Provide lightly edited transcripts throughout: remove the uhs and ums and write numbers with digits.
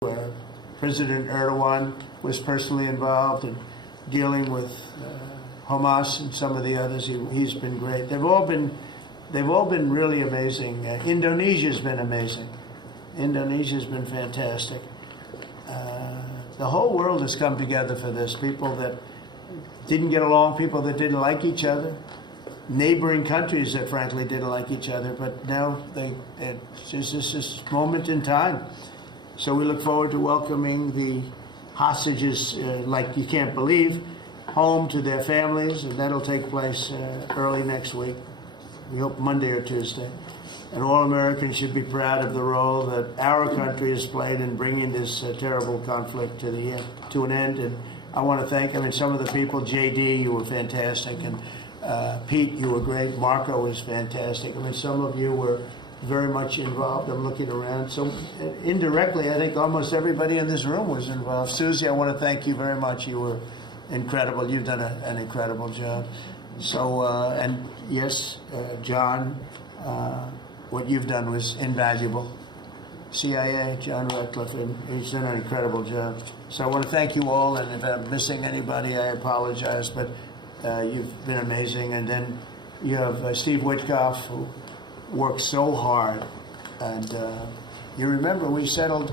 where President Erdogan was personally involved in dealing with Hamas and some of the others. He's been great. They've all been really amazing. Indonesia's been amazing. Indonesia's been fantastic. The whole world has come together for this. People that didn't get along, people that didn't like each other, neighboring countries that frankly didn't like each other, but now it's just this moment in time. So we look forward to welcoming the hostages, like you can't believe, home to their families, and that'll take place early next week. We hope Monday or Tuesday. And all Americans should be proud of the role that our country has played in bringing this terrible conflict to an end. And I want to thank, some of the people, JD, you were fantastic, and Pete, you were great. Marco was fantastic. Some of you were very much involved. I'm looking around. So indirectly, I think almost everybody in this room was involved. Susie, I want to thank you very much. You were incredible. You've done an incredible job. So, and yes, John, what you've done was invaluable. CIA, John Ratcliffe, and he's done an incredible job. So I want to thank you all, and if I'm missing anybody, I apologize, but you've been amazing. And then you have Steve Witkoff, who worked so hard. And you remember we settled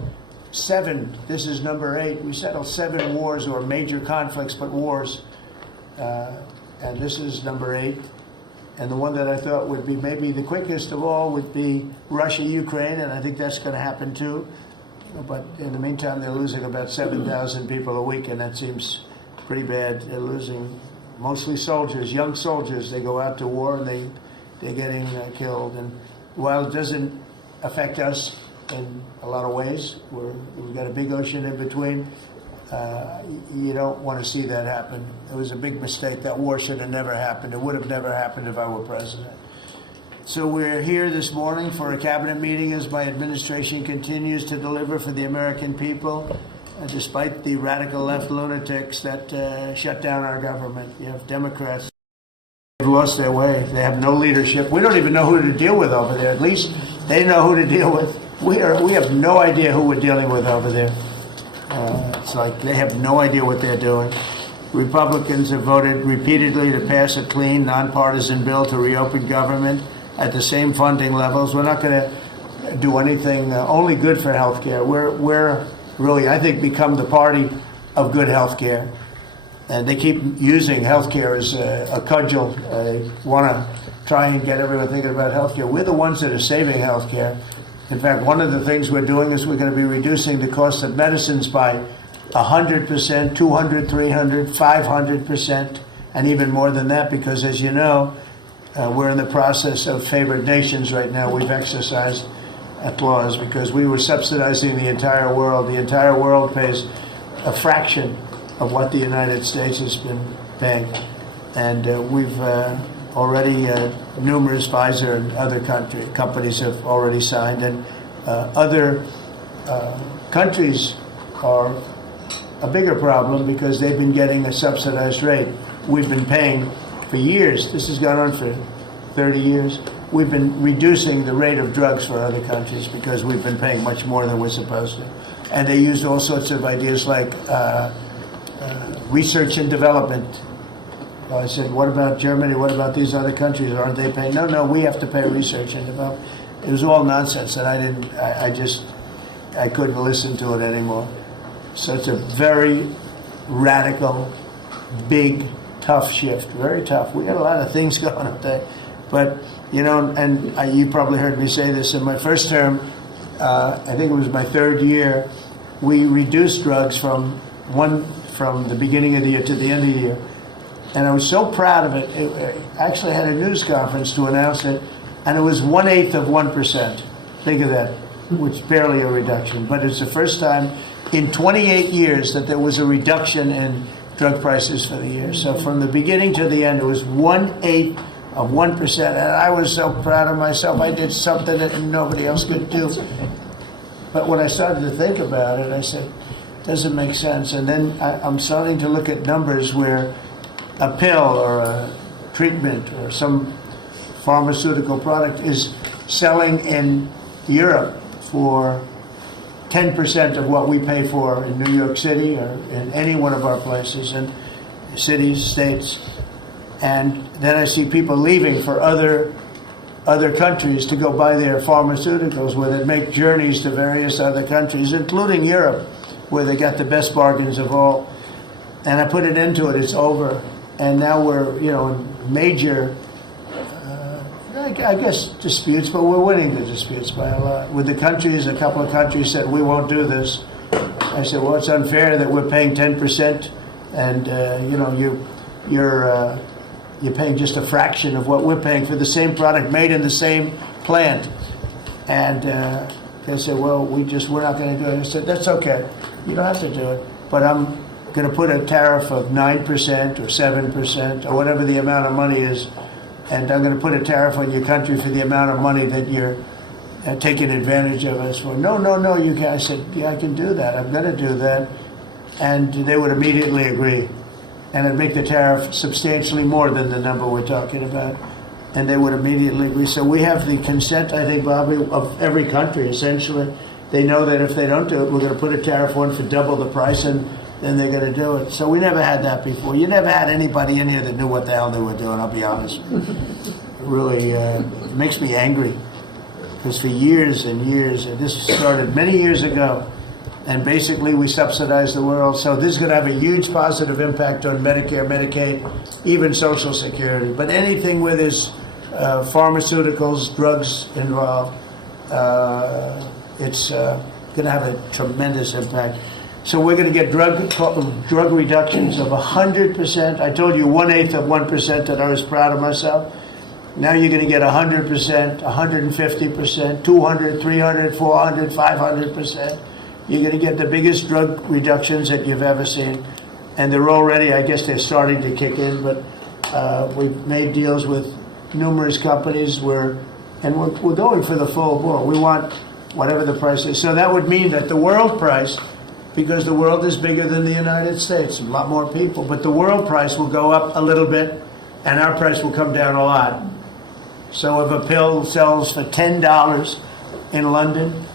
7, this is number 8, we settled 7 wars or major conflicts, but wars. And this is number 8. And the one that I thought would be maybe the quickest of all would be Russia-Ukraine, and I think that's going to happen too. But in the meantime, they're losing about 7,000 people a week, and that seems pretty bad. They're losing mostly soldiers, young soldiers. They go out to war, and they're getting killed. And while it doesn't affect us in a lot of ways, we've got a big ocean in between, you don't want to see that happen. It was a big mistake. That war should have never happened. It would have never happened if I were president. So we're here this morning for a cabinet meeting as my administration continues to deliver for the American people, despite the radical left lunatics that shut down our government. You have Democrats. They've lost their way. They have no leadership. We don't even know who to deal with over there. At least they know who to deal with. We have no idea who we're dealing with over there. It's like they have no idea what they're doing. Republicans have voted repeatedly to pass a clean, nonpartisan bill to reopen government at the same funding levels. We're not going to do anything only good for health care. We're really, I think, become the party of good health care. And they keep using health care as a cudgel. They want to try and get everyone thinking about health care. We're the ones that are saving health care. In fact, one of the things we're doing is we're going to be reducing the cost of medicines by 100%, 200, 300, 500%, and even more than that, because as you know, we're in the process of favored nations right now. We've exercised applause because we were subsidizing the entire world. The entire world pays a fraction of what the United States has been paying. And we've already, numerous Pfizer and other companies have already signed, and other countries are a bigger problem because they've been getting a subsidized rate. We've been paying for years. This has gone on for 30 years. We've been reducing the rate of drugs for other countries because we've been paying much more than we're supposed to. And they used all sorts of ideas like research and development. I said, what about Germany? What about these other countries? Aren't they paying? No, we have to pay research and development. It was all nonsense, and I couldn't listen to it anymore. So it's a very radical, big, tough shift. Very tough. We got a lot of things going up there. But, and you probably heard me say this in my first term, I think it was my 3rd year, we reduced drugs from the beginning of the year to the end of the year. And I was so proud of it. I actually had a news conference to announce it, and it was 1/8 of 1%. Think of that, which is barely a reduction. But it's the first time in 28 years that there was a reduction in drug prices for the year. So from the beginning to the end, it was 1/8 of 1%. And I was so proud of myself. I did something that nobody else could do. But when I started to think about it, I said, it doesn't make sense. And then I'm starting to look at numbers where a pill or a treatment or some pharmaceutical product is selling in Europe for 10% of what we pay for in New York City or in any one of our places, and cities, states. And then I see people leaving for other countries to go buy their pharmaceuticals, where they make journeys to various other countries, including Europe, where they got the best bargains of all. And I put an end to it. It's over. And now we're, in major, I guess, disputes, but we're winning the disputes by a lot. With the countries, a couple of countries said, we won't do this. I said, well, it's unfair that we're paying 10%, and, you're paying just a fraction of what we're paying for the same product made in the same plant. And they said, well, we're not going to do it. I said, that's okay. You don't have to do it. But I'm going to put a tariff of 9% or 7% or whatever the amount of money is. And I'm going to put a tariff on your country for the amount of money that you're taking advantage of us for. No, you can't. I said, yeah, I can do that. I'm going to do that. And they would immediately agree. And it'd make the tariff substantially more than the number we're talking about. And they would immediately agree. So we have the consent, I think, Bobby, of every country, essentially. They know that if they don't do it, we're going to put a tariff on for double the price, and then they're going to do it. So we never had that before. You never had anybody in here that knew what the hell they were doing, I'll be honest. It really makes me angry. Because for years and years, and this started many years ago, and basically we subsidize the world. So this is going to have a huge positive impact on Medicare, Medicaid, even Social Security. But anything where there's pharmaceuticals, drugs involved, it's going to have a tremendous impact. So we're going to get drug reductions of 100%. I told you 1/8 of 1% that I was proud of myself. Now you're going to get 100%, 150%, 200, 300, 400, 500%. You're going to get the biggest drug reductions that you've ever seen. And they're already, I guess they're starting to kick in, but we've made deals with numerous companies and we're going for the full bore. We want whatever the price is. So that would mean that the world price, because the world is bigger than the United States, a lot more people, but the world price will go up a little bit and our price will come down a lot. So if a pill sells for $10 in London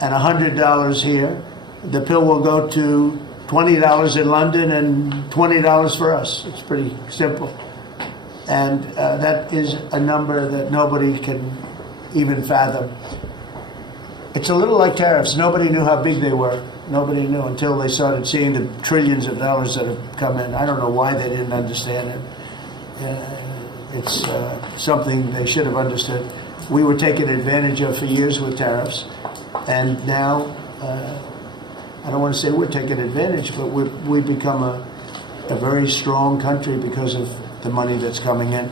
and $100 here, the pill will go to $20 in London and $20 for us. It's pretty simple. And that is a number that nobody can even fathom. It's a little like tariffs. Nobody knew how big they were. Nobody knew until they started seeing the trillions of dollars that have come in. I don't know why they didn't understand it. It's something they should have understood. We were taken advantage of for years with tariffs. And now, I don't want to say we're taking advantage, but we've become a very strong country because of the money that's coming in.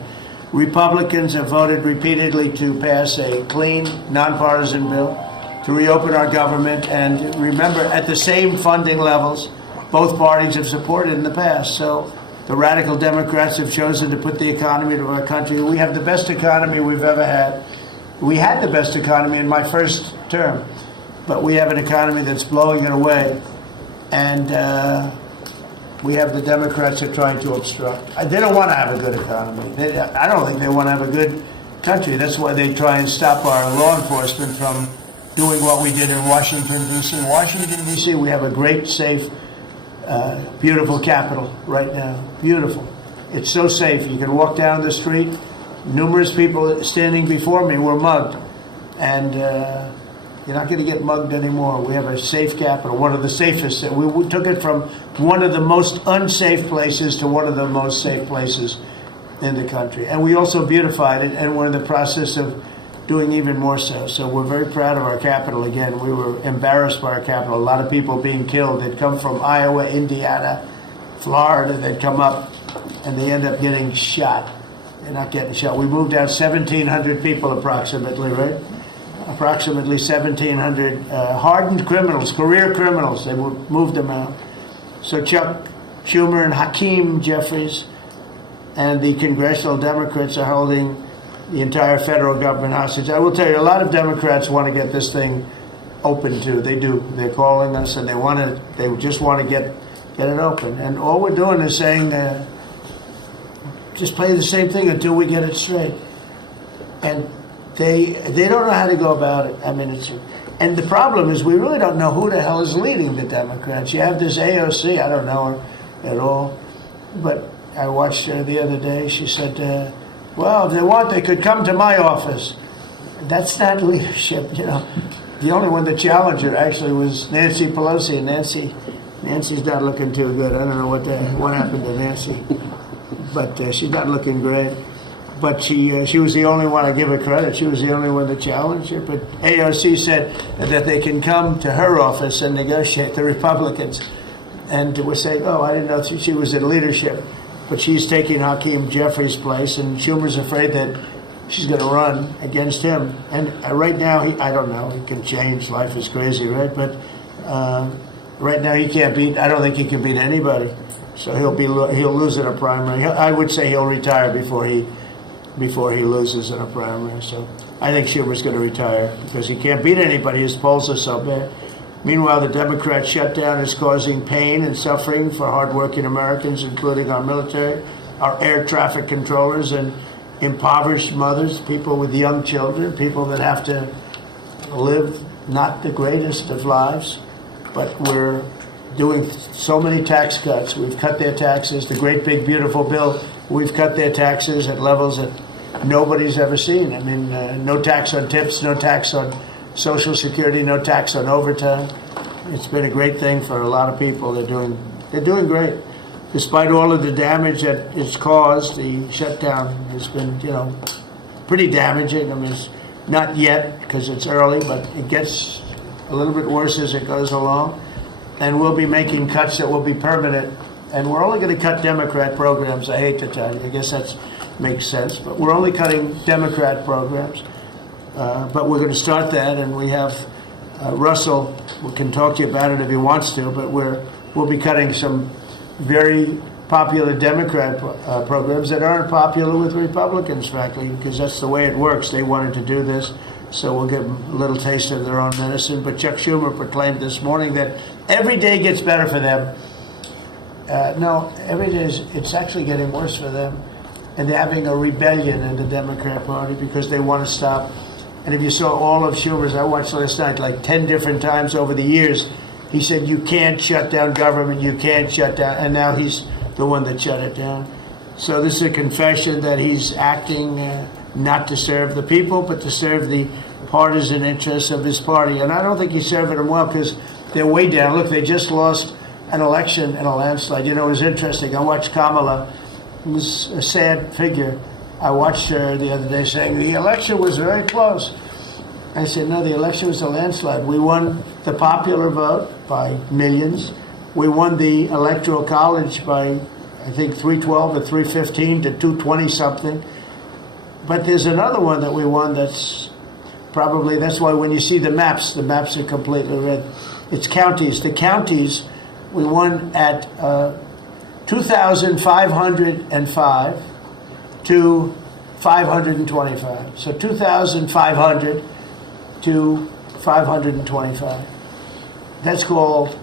Republicans have voted repeatedly to pass a clean, nonpartisan bill to reopen our government. And remember, at the same funding levels, both parties have supported in the past. So the radical Democrats have chosen to put the economy of our country. We have the best economy we've ever had. We had the best economy in my first term, but we have an economy that's blowing it away. And we have the Democrats that are trying to obstruct. They don't want to have a good economy. I don't think they want to have a good country. That's why they try and stop our law enforcement from doing what we did in Washington, D.C. In Washington, D.C., we have a great, safe, beautiful capital right now. Beautiful. It's so safe. You can walk down the street. Numerous people standing before me were mugged. And you're not going to get mugged anymore. We have a safe capital, one of the safest. We took it from one of the most unsafe places to one of the most safe places in the country. And we also beautified it, and we're in the process of doing even more so. So we're very proud of our capital. Again, we were embarrassed by our capital. A lot of people being killed. They'd come from Iowa, Indiana, Florida. They'd come up, and they end up getting shot. They're not getting shot. We moved out 1,700 people approximately, right? Approximately 1,700 hardened criminals, career criminals. They moved them out. So Chuck Schumer and Hakeem Jeffries and the congressional Democrats are holding the entire federal government hostage. I will tell you, a lot of Democrats want to get this thing open too. They do. They're calling us, and they just want to get it open. And all we're doing is saying, just play the same thing until we get it straight. And they don't know how to go about it. I mean, And the problem is we really don't know who the hell is leading the Democrats. You have this AOC, I don't know her at all, but I watched her the other day. She said, well, if they want, they could come to my office. That's not leadership, you know. The only one that challenged her actually was Nancy Pelosi, and Nancy's not looking too good. I don't know what happened to Nancy, but she's not looking great. But she was the only one, I give her credit, she was the only one that challenged her. But AOC said that they can come to her office and negotiate, the Republicans. And we're saying, oh, I didn't know she was in leadership. But she's taking Hakeem Jeffries' place, and Schumer's afraid that she's going to run against him. And right now, I don't know, he can change, life is crazy, right? But right now he can't beat, I don't think he can beat anybody. So he'll lose in a primary. I would say he'll retire before he loses in a primary. So I think Schumer's going to retire because he can't beat anybody. His polls are so bad. Meanwhile, the Democrat shutdown is causing pain and suffering for hardworking Americans, including our military, our air traffic controllers, and impoverished mothers, people with young children, people that have to live not the greatest of lives. But we're doing so many tax cuts. We've cut their taxes. The great big beautiful bill, we've cut their taxes at levels that nobody's ever seen. I mean, no tax on tips, no tax on Social Security, no tax on overtime. It's been a great thing for a lot of people. They're doing great. Despite all of the damage that it's caused, the shutdown has been, you know, pretty damaging. I mean, it's not yet because it's early, but it gets a little bit worse as it goes along. And we'll be making cuts that will be permanent. And we're only going to cut Democrat programs. I hate to tell you. I guess that makes sense. But we're only cutting Democrat programs. But we're going to start that. And we have Russell, we can talk to you about it if he wants to, but we'll be cutting some very popular Democrat programs that aren't popular with Republicans, frankly, because that's the way it works. They wanted to do this, so we'll give them a little taste of their own medicine. But Chuck Schumer proclaimed this morning that every day gets better for them. No, every day it's actually getting worse for them. And they're having a rebellion in the Democrat Party because they want to stop. And if you saw all of Schumer's, I watched last night like 10 different times over the years, he said, you can't shut down government, you can't shut down. And now he's the one that shut it down. So this is a confession that he's acting not to serve the people, but to serve the partisan interests of his party. And I don't think he's serving them well because they're way down. Look, they just lost an election in a landslide. You know, it was interesting. I watched Kamala. It was a sad figure. I watched her the other day saying the election was very close. I said, no, the election was a landslide. We won the popular vote by millions. We won the Electoral College by, I think, 312 or 315 to 220 something. But there's another one that we won that's why when you see the maps are completely red. It's counties. The counties, we won at 2,505 to 525. So 2,500 to 525. That's called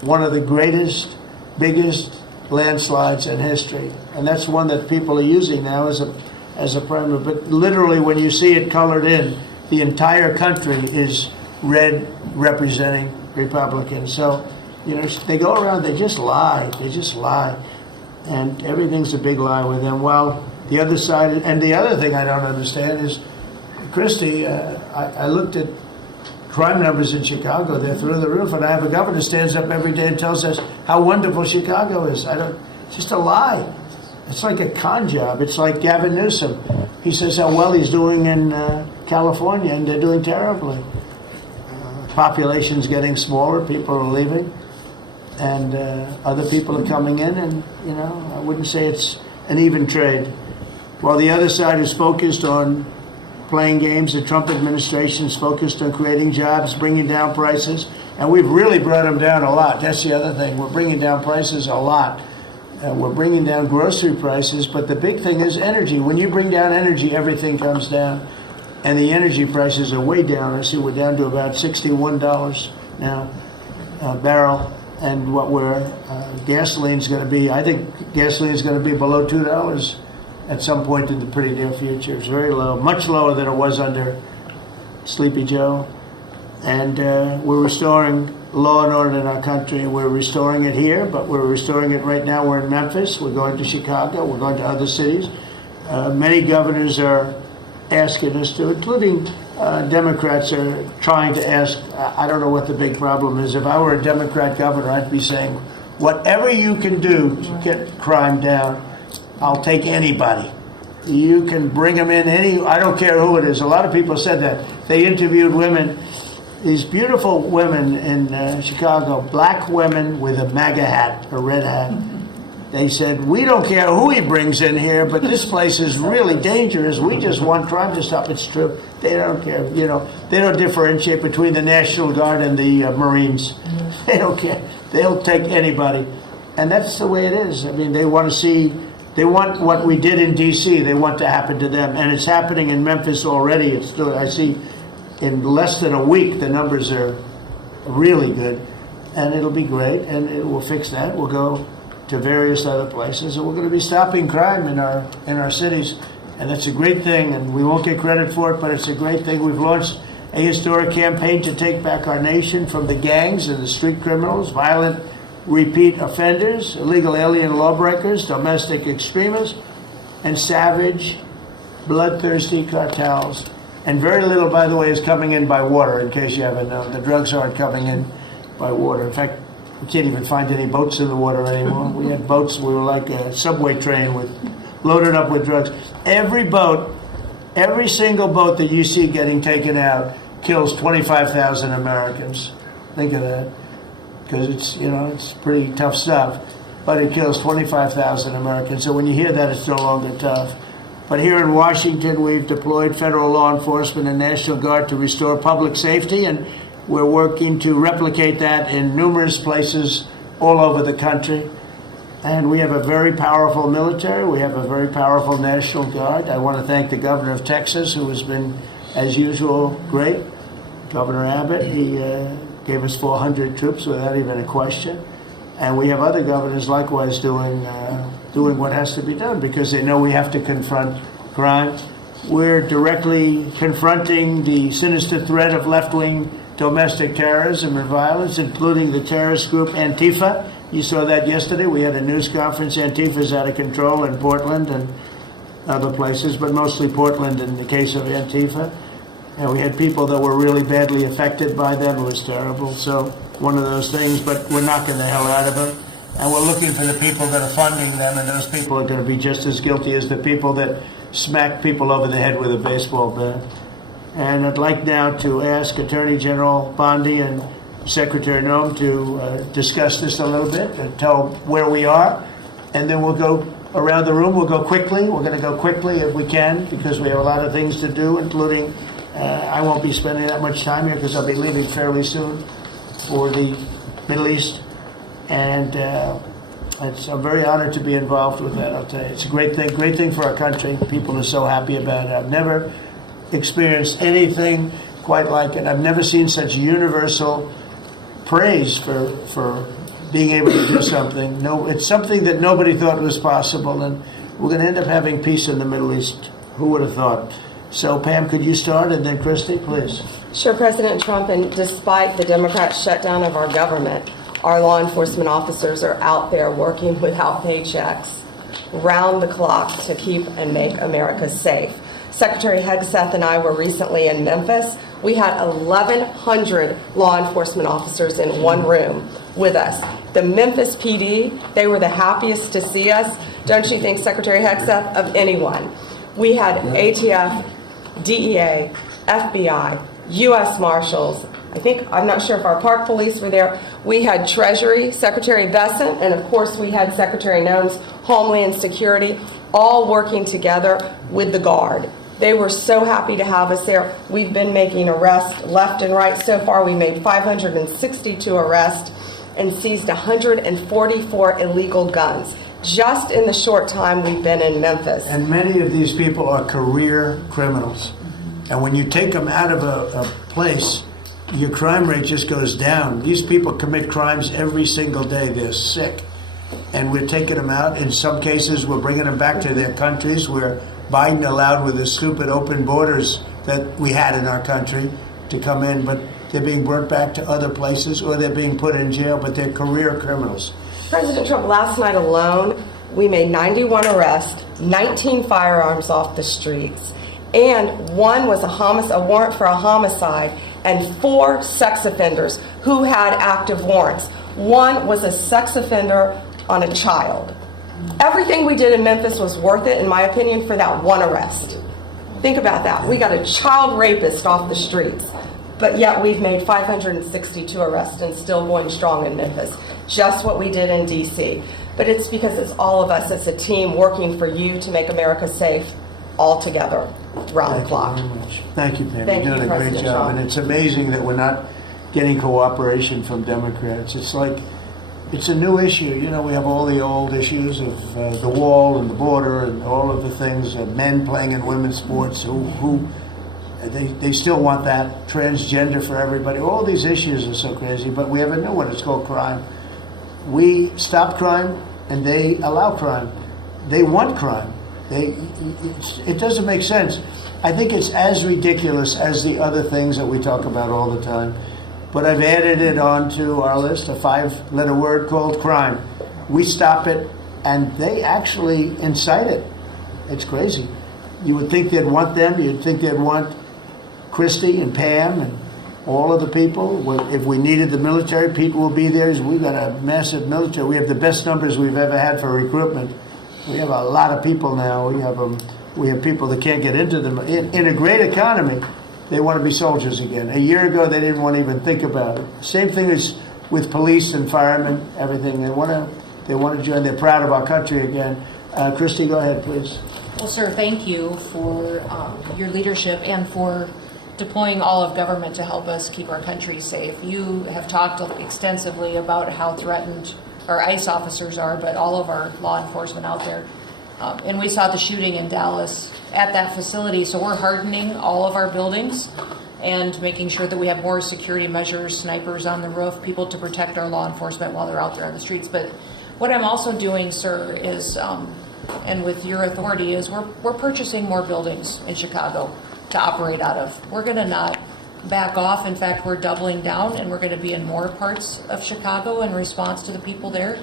one of the greatest, biggest landslides in history. And that's one that people are using now as a primary. But literally, when you see it colored in, the entire country is red representing Republicans. So, you know, they go around, they just lie. They just lie. And everything's a big lie with them. Well, the other side, and the other thing I don't understand is, Christie, I looked at crime numbers in Chicago. They're through the roof. And I have a governor who stands up every day and tells us how wonderful Chicago is. It's just a lie. It's like a con job. It's like Gavin Newsom. He says how well he's doing in California, and they're doing terribly. Population's getting smaller. People are leaving. And other people are coming in. And, you know, I wouldn't say it's an even trade. While the other side is focused on playing games, the Trump administration is focused on creating jobs, bringing down prices. And we've really brought them down a lot. That's the other thing. We're bringing down prices a lot. We're bringing down grocery prices, but the big thing is energy. When you bring down energy, everything comes down, and the energy prices are way down. I see we're down to about $61 now a barrel, and what gasoline's going to be, I think gasoline's going to be below $2 at some point in the pretty near future. It's very low, much lower than it was under Sleepy Joe. And we're restoring law and order in our country, and we're restoring it here, but we're restoring it right now. We're in Memphis, we're going to Chicago, we're going to other cities. Many governors are asking us to, including Democrats are trying to ask. I don't know what the big problem is. If I were a Democrat governor, I'd be saying, whatever you can do to get crime down, I'll take anybody. You can bring them in I don't care who it is. A lot of people said that. They interviewed women, these beautiful women in Chicago, black women with a MAGA hat, a red hat. They said, we don't care who he brings in here, but this place is really dangerous. We just want crime to stop. It's true. They don't care. You know, they don't differentiate between the National Guard and the Marines. They don't care. They'll take anybody. And that's the way it is. I mean, they want what we did in D.C., they want to happen to them. And it's happening in Memphis already. I see in less than a week, the numbers are really good. And it'll be great, and we'll fix that. We'll go to various other places, and we're going to be stopping crime in our cities, and that's a great thing, and we won't get credit for it, but it's a great thing. We've launched a historic campaign to take back our nation from the gangs and the street criminals, violent repeat offenders, illegal alien lawbreakers, domestic extremists, and savage, bloodthirsty cartels. And very little, by the way, is coming in by water, in case you haven't known. The drugs aren't coming in by water. In fact, we can't even find any boats in the water anymore. We had boats, we were like a subway train loaded up with drugs. Every single boat that you see getting taken out kills 25,000 Americans. Think of that. Because it's pretty tough stuff. But it kills 25,000 Americans. So when you hear that, it's no longer tough. But here in Washington, we've deployed federal law enforcement and National Guard to restore public safety, and we're working to replicate that in numerous places all over the country. And we have a very powerful military. We have a very powerful National Guard. I want to thank the governor of Texas, who has been, as usual, great. Governor Abbott, he gave us 400 troops without even a question. And we have other governors likewise doing what has to be done, because they know we have to confront crime. We're directly confronting the sinister threat of left-wing domestic terrorism and violence, including the terrorist group Antifa. You saw that yesterday. We had a news conference. Antifa's out of control in Portland and other places, but mostly Portland in the case of Antifa. And we had people that were really badly affected by them. It was terrible. So one of those things, but we're knocking the hell out of them. And we're looking for the people that are funding them, and those people are going to be just as guilty as the people that smack people over the head with a baseball bat. And I'd like now to ask Attorney General Bondi and Secretary Noem to discuss this a little bit and tell where we are. And then we'll go around the room. We'll go quickly. We're going to go quickly if we can, because we have a lot of things to do, including I won't be spending that much time here because I'll be leaving fairly soon for the Middle East. And I'm very honored to be involved with that, I'll tell you. It's a great thing for our country. People are so happy about it. I've never experienced anything quite like it. I've never seen such universal praise for being able to do something. No, it's something that nobody thought was possible, and we're going to end up having peace in the Middle East. Who would have thought? So, Pam, could you start, and then Christy, please. Sure, President Trump, and despite the Democrat shutdown of our government, our law enforcement officers are out there working without paychecks, round the clock, to keep and make America safe. Secretary Hegseth and I were recently in Memphis. We had 1,100 law enforcement officers in one room with us. The Memphis PD, they were the happiest to see us, don't you think, Secretary Hegseth, of anyone. We had ATF, DEA, FBI, U.S. Marshals. I'm not sure if our park police were there. We had Treasury, Secretary Bessent, and of course we had Secretary Noem's Homeland Security, all working together with the Guard. They were so happy to have us there. We've been making arrests left and right. So far, we made 562 arrests and seized 144 illegal guns just in the short time we've been in Memphis. And many of these people are career criminals. And when you take them out of a place, your crime rate just goes down. These people commit crimes every single day. They're sick. And we're taking them out. In some cases, we're bringing them back to their countries where Biden allowed, with the stupid open borders that we had in our country, to come in. But they're being brought back to other places, or they're being put in jail, but they're career criminals. President Trump, last night alone, we made 91 arrests, 19 firearms off the streets, and one was a warrant for a homicide, and 4 sex offenders who had active warrants. One was a sex offender on a child. Everything we did in Memphis was worth it, in my opinion, for that one arrest. Think about that. We got a child rapist off the streets, but yet we've made 562 arrests and still going strong in Memphis. Just what we did in D.C. But it's because it's all of us. It's a team working for you to make America safe all together, round the clock. Thank you very much. Thank you, Pam. Thank You're you, doing a great President job. Trump. And it's amazing that we're not getting cooperation from Democrats. It's like, it's a new issue. You know, we have all the old issues of the wall and the border and all of the things, men playing in women's sports they still want that, transgender for everybody. All these issues are so crazy, but we have a new one. It's called crime. We stop crime and they allow crime. They want crime. It doesn't make sense. I think it's as ridiculous as the other things that we talk about all the time. But I've added it onto our list, a 5-letter word called crime. We stop it, and they actually incite it. It's crazy. You would think they'd want them. You'd think they'd want Christy and Pam and all of the people. Well, if we needed the military, people will be there. We've got a massive military. We have the best numbers we've ever had for recruitment. We have a lot of people now. We have people that can't get into them. In a great economy, they want to be soldiers again. A year ago, they didn't want to even think about it. Same thing as with police and firemen, everything. They want to join. They're proud of our country again. Christy, go ahead, please. Well, sir, thank you for your leadership and for deploying all of government to help us keep our country safe. You have talked extensively about how threatened our ICE officers are, but all of our law enforcement out there. And we saw the shooting in Dallas at that facility, so we're hardening all of our buildings and making sure that we have more security measures, snipers on the roof, people to protect our law enforcement while they're out there on the streets. But what I'm also doing, sir, is, and with your authority, is we're purchasing more buildings in Chicago to operate out of. We're going to not back off. In fact, we're doubling down, and we're going to be in more parts of Chicago in response to the people there.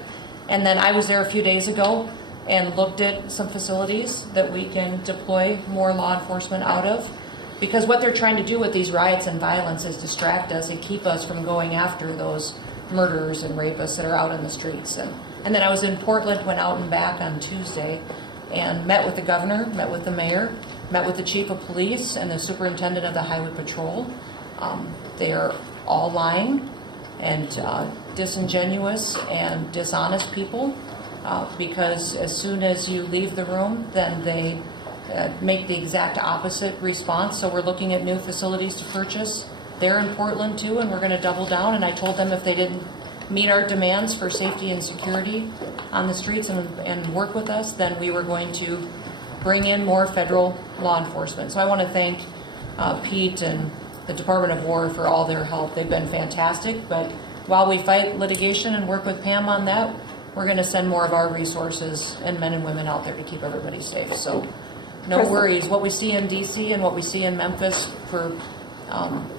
And then I was there a few days ago and looked at some facilities that we can deploy more law enforcement out of. Because what they're trying to do with these riots and violence is distract us and keep us from going after those murderers and rapists that are out in the streets. And then I was in Portland, went out and back on Tuesday, and met with the governor, met with the mayor, met with the chief of police and the superintendent of the highway patrol. They are all lying and disingenuous and dishonest people. Because as soon as you leave the room, then they make the exact opposite response. So we're looking at new facilities to purchase. They're in Portland too, and we're going to double down. And I told them if they didn't meet our demands for safety and security on the streets and work with us, then we were going to bring in more federal law enforcement. So I want to thank Pete and the Department of War for all their help. They've been fantastic. But while we fight litigation and work with Pam on that, we're going to send more of our resources and men and women out there to keep everybody safe. So no worries. What we see in D.C. and what we see in Memphis for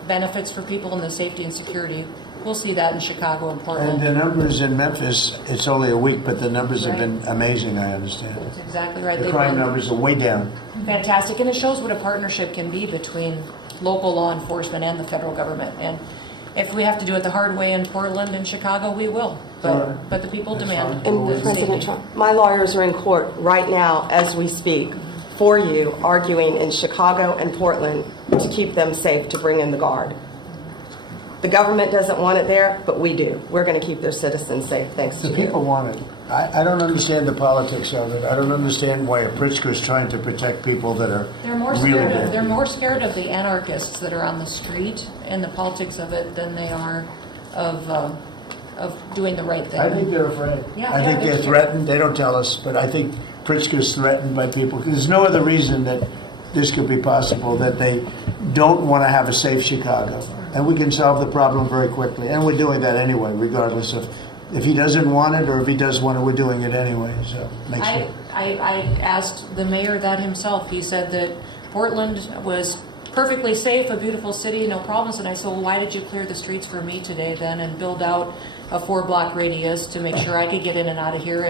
benefits for people in the safety and security, we'll see that in Chicago and Portland. And the numbers in Memphis, it's only a week, but the numbers have been amazing, I understand. That's exactly right. The crime numbers are way down. Fantastic. And it shows what a partnership can be between local law enforcement and the federal government. And if we have to do it the hard way in Portland and Chicago, we will. But the people demand. And President Trump, my lawyers are in court right now as we speak for you, arguing in Chicago and Portland to keep them safe, to bring in the guard. The government doesn't want it there, but we do. We're going to keep their citizens safe, thanks to The you. people want it. I don't understand the politics of it. I don't understand why a Pritzker is trying to protect people that are really bad. They're more scared of the anarchists that are on the street and the politics of it than they are of doing the right thing. I think they're afraid. Yeah, I think they're threatened. They don't tell us, but I think Pritzker's threatened by people. There's no other reason that this could be possible, that they don't want to have a safe Chicago. And we can solve the problem very quickly. And we're doing that anyway, regardless of if he doesn't want it or if he does want it, we're doing it anyway. So make sure. I asked the mayor that himself. He said that Portland was perfectly safe, a beautiful city, no problems. And I said, well, why did you clear the streets for me today then and build out a 4-block radius to make sure I could get in and out of here?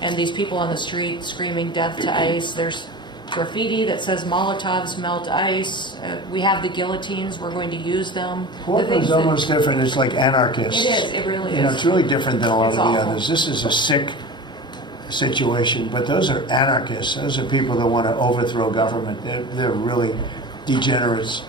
And these people on the street screaming death to ICE. There's graffiti that says Molotovs melt ICE. We have the guillotines. We're going to use them. Portland's almost different. It's like anarchists. It is. It really is. You know, it's really different than a lot It's of the awful. others. This is a sick situation, but those are anarchists. Those are people that want to overthrow government. They're really degenerates.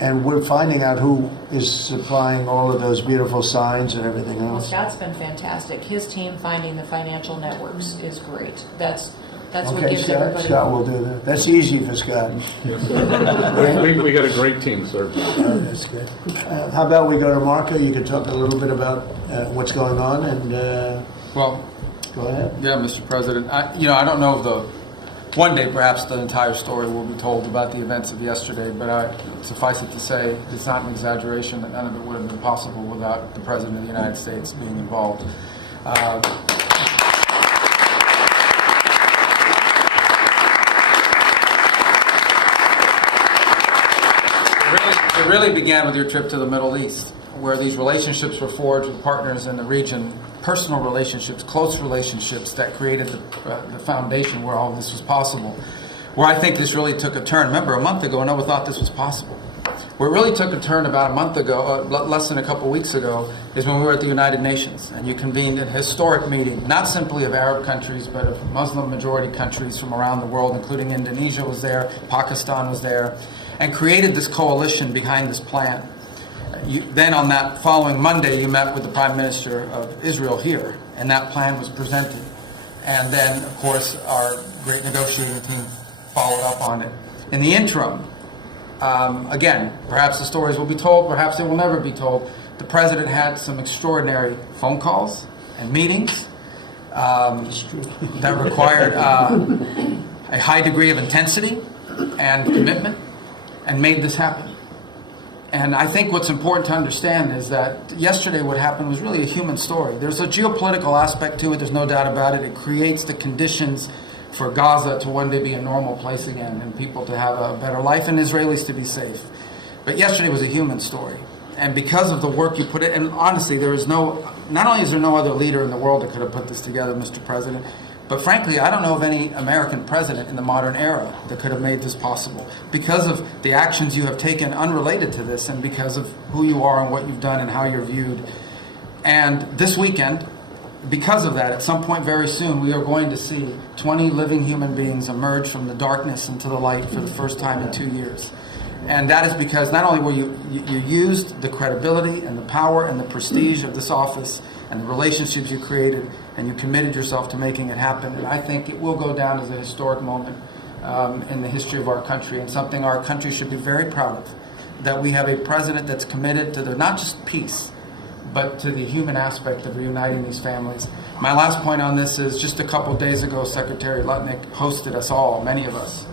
And we're finding out who is supplying all of those beautiful signs and everything Well, else. Scott's been fantastic. His team finding the financial networks is great. That's what Okay, gives everybody. Scott will do that. That's easy for Scott. We got a great team, sir. Oh, that's good. How about we go to Marco? You can talk a little bit about what's going on, and Well, go ahead. yeah, Mr. President. I don't know if one day perhaps the entire story will be told about the events of yesterday, but suffice it to say, it's not an exaggeration that none of it would have been possible without the President of the United States being involved. It really began with your trip to the Middle East, where these relationships were forged with partners in the region, personal relationships, close relationships that created the foundation where all of this was possible. Where I think this really took a turn. Remember, a month ago, no one thought this was possible. Where it really took a turn about a month ago, less than a couple weeks ago, is when we were at the United Nations, and you convened a historic meeting, not simply of Arab countries, but of Muslim-majority countries from around the world, including Indonesia was there, Pakistan was there, and created this coalition behind this plan. Then on that following Monday, you met with the Prime Minister of Israel here, and that plan was presented. And then, of course, our great negotiating team followed up on it. In the interim, again, perhaps the stories will be told, perhaps they will never be told. The President had some extraordinary phone calls and meetings that required a high degree of intensity and commitment, and made this happen. And I think what's important to understand is that yesterday what happened was really a human story. There's a geopolitical aspect to it, there's no doubt about it. It creates the conditions for Gaza to one day be a normal place again, and people to have a better life, and Israelis to be safe. But yesterday was a human story. And because of the work you put in, and honestly, not only is there no other leader in the world that could have put this together, Mr. President, but frankly, I don't know of any American president in the modern era that could have made this possible. Because of the actions you have taken unrelated to this, and because of who you are and what you've done and how you're viewed. And this weekend, because of that, at some point very soon, we are going to see 20 living human beings emerge from the darkness into the light for the first time in 2 years. And that is because not only were you used the credibility and the power and the prestige of this office and the relationships you created, and you committed yourself to making it happen. And I think it will go down as a historic moment in the history of our country, and something our country should be very proud of, that we have a president that's committed to not just peace, but to the human aspect of reuniting these families. My last point on this is just a couple of days ago, Secretary Lutnick hosted us all, many of us,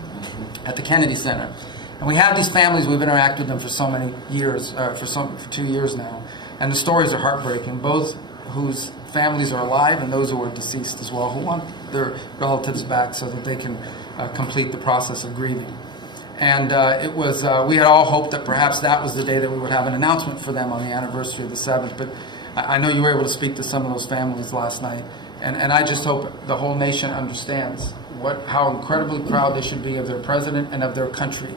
at the Kennedy Center. And we have these families, we've interacted with them for so many years, for 2 years now. And the stories are heartbreaking, both whose families are alive and those who are deceased as well, who want their relatives back so that they can complete the process of grieving. And it was, we had all hoped that perhaps that was the day that we would have an announcement for them on the anniversary of the 7th. But I know you were able to speak to some of those families last night. And I just hope the whole nation understands how incredibly proud they should be of their president and of their country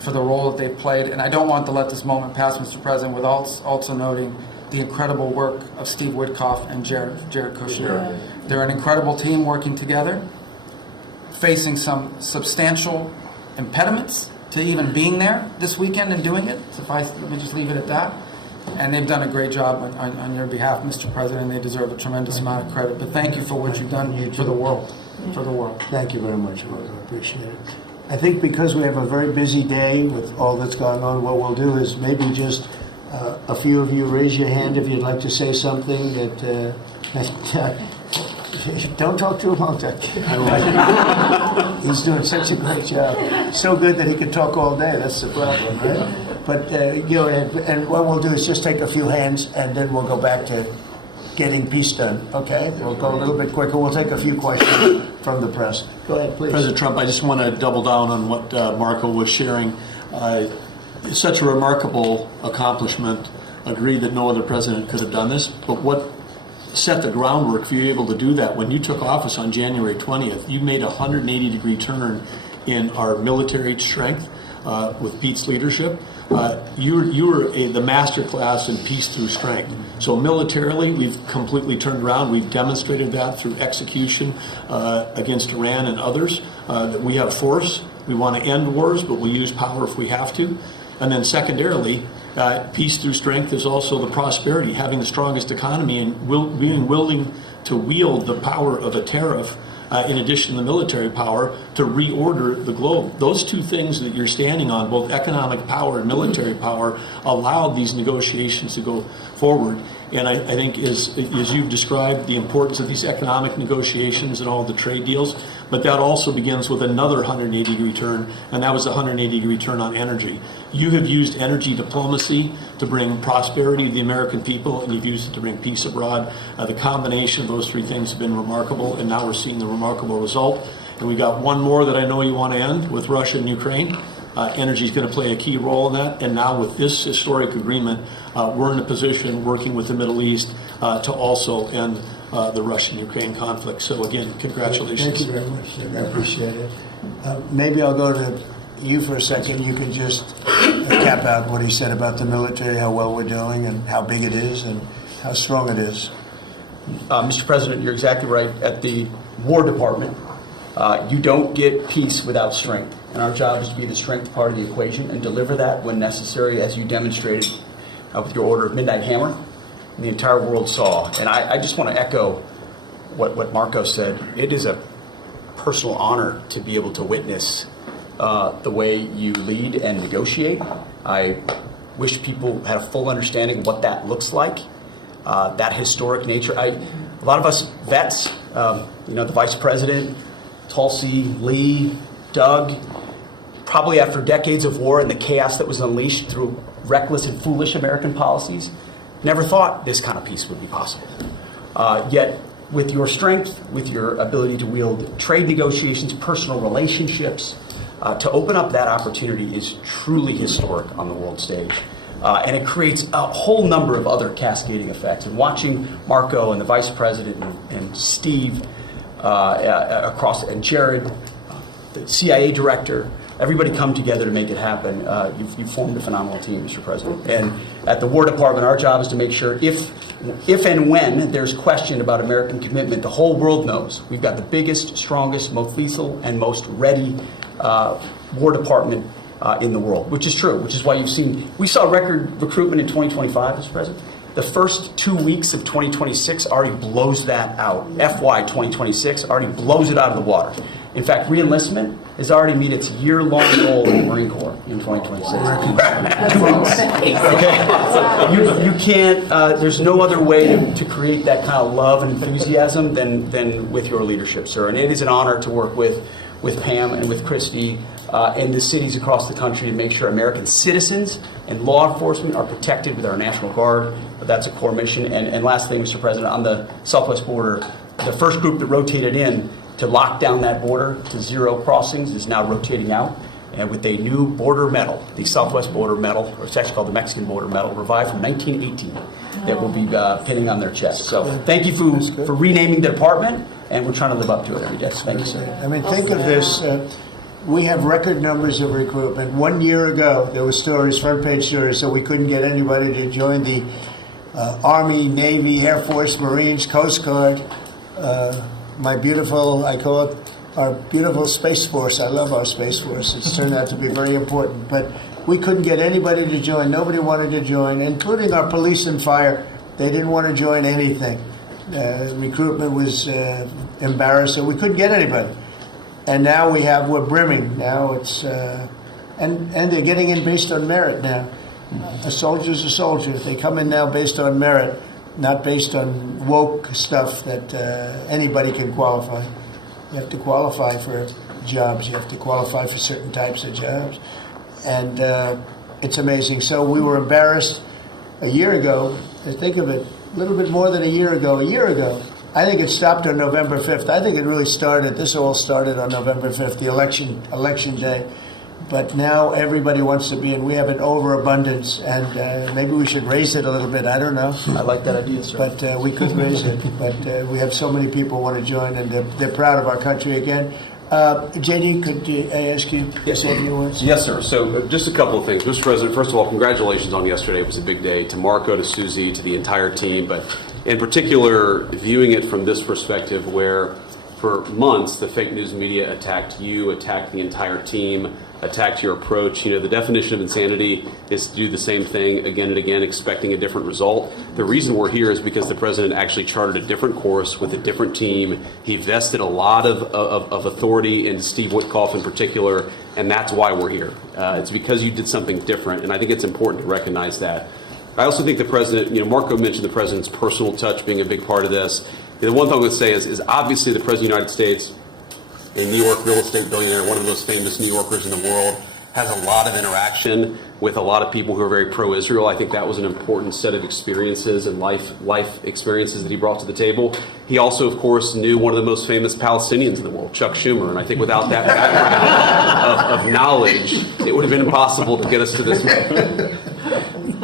for the role that they've played. And I don't want to let this moment pass, Mr. President, without also noting the incredible work of Steve Witkoff and Jared Kushner. Yeah. They're an incredible team working together, facing some substantial impediments to even being there this weekend and doing it. Let me just leave it at that. And they've done a great job on your behalf, Mr. President. They deserve a tremendous amount of credit. But thank you for what you've done for the world. For the world. Thank you very much, Marco. I appreciate it. I think because we have a very busy day with all that's going on, what we'll do is maybe just a few of you raise your hand if you'd like to say something that don't talk too long. He's doing such a great job. So good that he can talk all day. That's the problem, right? But and what we'll do is just take a few hands, and then we'll go back to getting peace done. Okay? We'll go a little bit quicker. We'll take a few questions from the press. Go ahead, please. President Trump, I just want to double down on what Marco was sharing. It's such a remarkable accomplishment. Agree that no other president could have done this, but what set the groundwork for you able to do that? When you took office on January 20th, you made a 180-degree turn in our military strength with Pete's leadership. You were the master class in peace through strength. So militarily, we've completely turned around. We've demonstrated that through execution against Iran and others, that we have force. We want to end wars, but we'll use power if we have to. And then secondarily, peace through strength is also the prosperity, having the strongest economy and being willing to wield the power of a tariff in addition to the military power to reorder the globe. Those two things that you're standing on, both economic power and military power, allowed these negotiations to go forward. And I think as you've described, the importance of these economic negotiations and all the trade deals, but that also begins with another 180-degree turn, and that was a 180-degree turn on energy. You have used energy diplomacy to bring prosperity to the American people, and you've used it to bring peace abroad. The combination of those three things have been remarkable, and now we're seeing the remarkable result. And we got one more that I know you want to end with Russia and Ukraine. Energy is going to play a key role in that. And now with this historic agreement, we're in a position working with the Middle East to also end the Russian-Ukraine conflict. So again, congratulations. Thank you very much, Jim. I appreciate it. Maybe I'll go to you for a second. You can just cap out what he said about the military, how well we're doing and how big it is and how strong it is. Mr. President, you're exactly right. At the War Department, you don't get peace without strength. And our job is to be the strength part of the equation and deliver that when necessary, as you demonstrated with your Order of Midnight Hammer. And the entire world saw. And I just want to echo what Marco said. It is a personal honor to be able to witness the way you lead and negotiate. I wish people had a full understanding of what that looks like, that historic nature. A lot of us vets, the Vice President, Tulsi, Lee, Doug, probably after decades of war and the chaos that was unleashed through reckless and foolish American policies, never thought this kind of peace would be possible. Yet, with your strength, with your ability to wield trade negotiations, personal relationships, to open up that opportunity is truly historic on the world stage. And it creates a whole number of other cascading effects. And watching Marco and the Vice President and Steve and Jared, the CIA director, everybody come together to make it happen. You've formed a phenomenal team, Mr. President. And at the War Department, our job is to make sure if and when there's question about American commitment, the whole world knows we've got the biggest, strongest, most lethal, and most ready War Department in the world, which is true, which is why we saw record recruitment in 2025, Mr. President. The first 2 weeks of 2026 already blows that out. FY 2026 already blows it out of the water. In fact, re-enlistment has already met its year-long goal in the Marine Corps in 2026. 2 weeks. Okay. You can't. There's no other way to create that kind of love and enthusiasm than with your leadership, sir. And it is an honor to work with Pam and with Christy and the cities across the country to make sure American citizens and law enforcement are protected with our National Guard. That's a core mission. And last thing, Mr. President, on the southwest border, the first group that rotated in to lock down that border to zero crossings is now rotating out. And with a new border medal, the Southwest Border Medal, or it's actually called the Mexican Border Medal, revived from 1918, that will be pinning on their chest. So thank you for renaming the department, and we're trying to live up to it every day. Thank you, sir. I mean, think of this. We have record numbers of recruitment. 1 year ago, there were stories, front-page stories, so we couldn't get anybody to join the Army, Navy, Air Force, Marines, Coast Guard. My beautiful, I call it our beautiful Space Force. I love our Space Force. It's turned out to be very important. But we couldn't get anybody to join. Nobody wanted to join, including our police and fire. They didn't want to join anything. Recruitment was embarrassing. We couldn't get anybody. And now we're brimming. Now it's, and they're getting in based on merit now. A soldier's a soldier. They come in now based on merit, not based on woke stuff that anybody can qualify. You have to qualify for jobs. You have to qualify for certain types of jobs. And it's amazing. So we were embarrassed a year ago. Think of it, a little bit more than a year ago. I think it stopped on November 5th. I think it really started, this all started on November 5th, the election day, but now everybody wants to be, and we have an overabundance, and maybe we should raise it a little bit. I don't know. I like that idea, sir. But we could raise it. But we have so many people want to join, and they're proud of our country again. JD, could I ask you to say a few words? Yes, sir. So just a couple of things. Mr. President, first of all, congratulations on yesterday. It was a big day. To Marco, to Susie, to the entire team. But in particular, viewing it from this perspective where for months the fake news media attacked you, attacked the entire team, attacked your approach. You know, the definition of insanity is to do the same thing again and again, expecting a different result. The reason we're here is because the president actually charted a different course with a different team. He vested a lot of authority in Steve Witkoff in particular, and that's why we're here. It's because you did something different, and I think it's important to recognize that. I also think the president, you know, Marco mentioned the president's personal touch being a big part of this. The one thing I would say is obviously the President of the United States, a New York real estate billionaire, one of the most famous New Yorkers in the world, has a lot of interaction with a lot of people who are very pro-Israel. I think that was an important set of experiences and life experiences that he brought to the table. He also, of course, knew one of the most famous Palestinians in the world, Chuck Schumer, and I think without that background of knowledge, it would have been impossible to get us to this moment.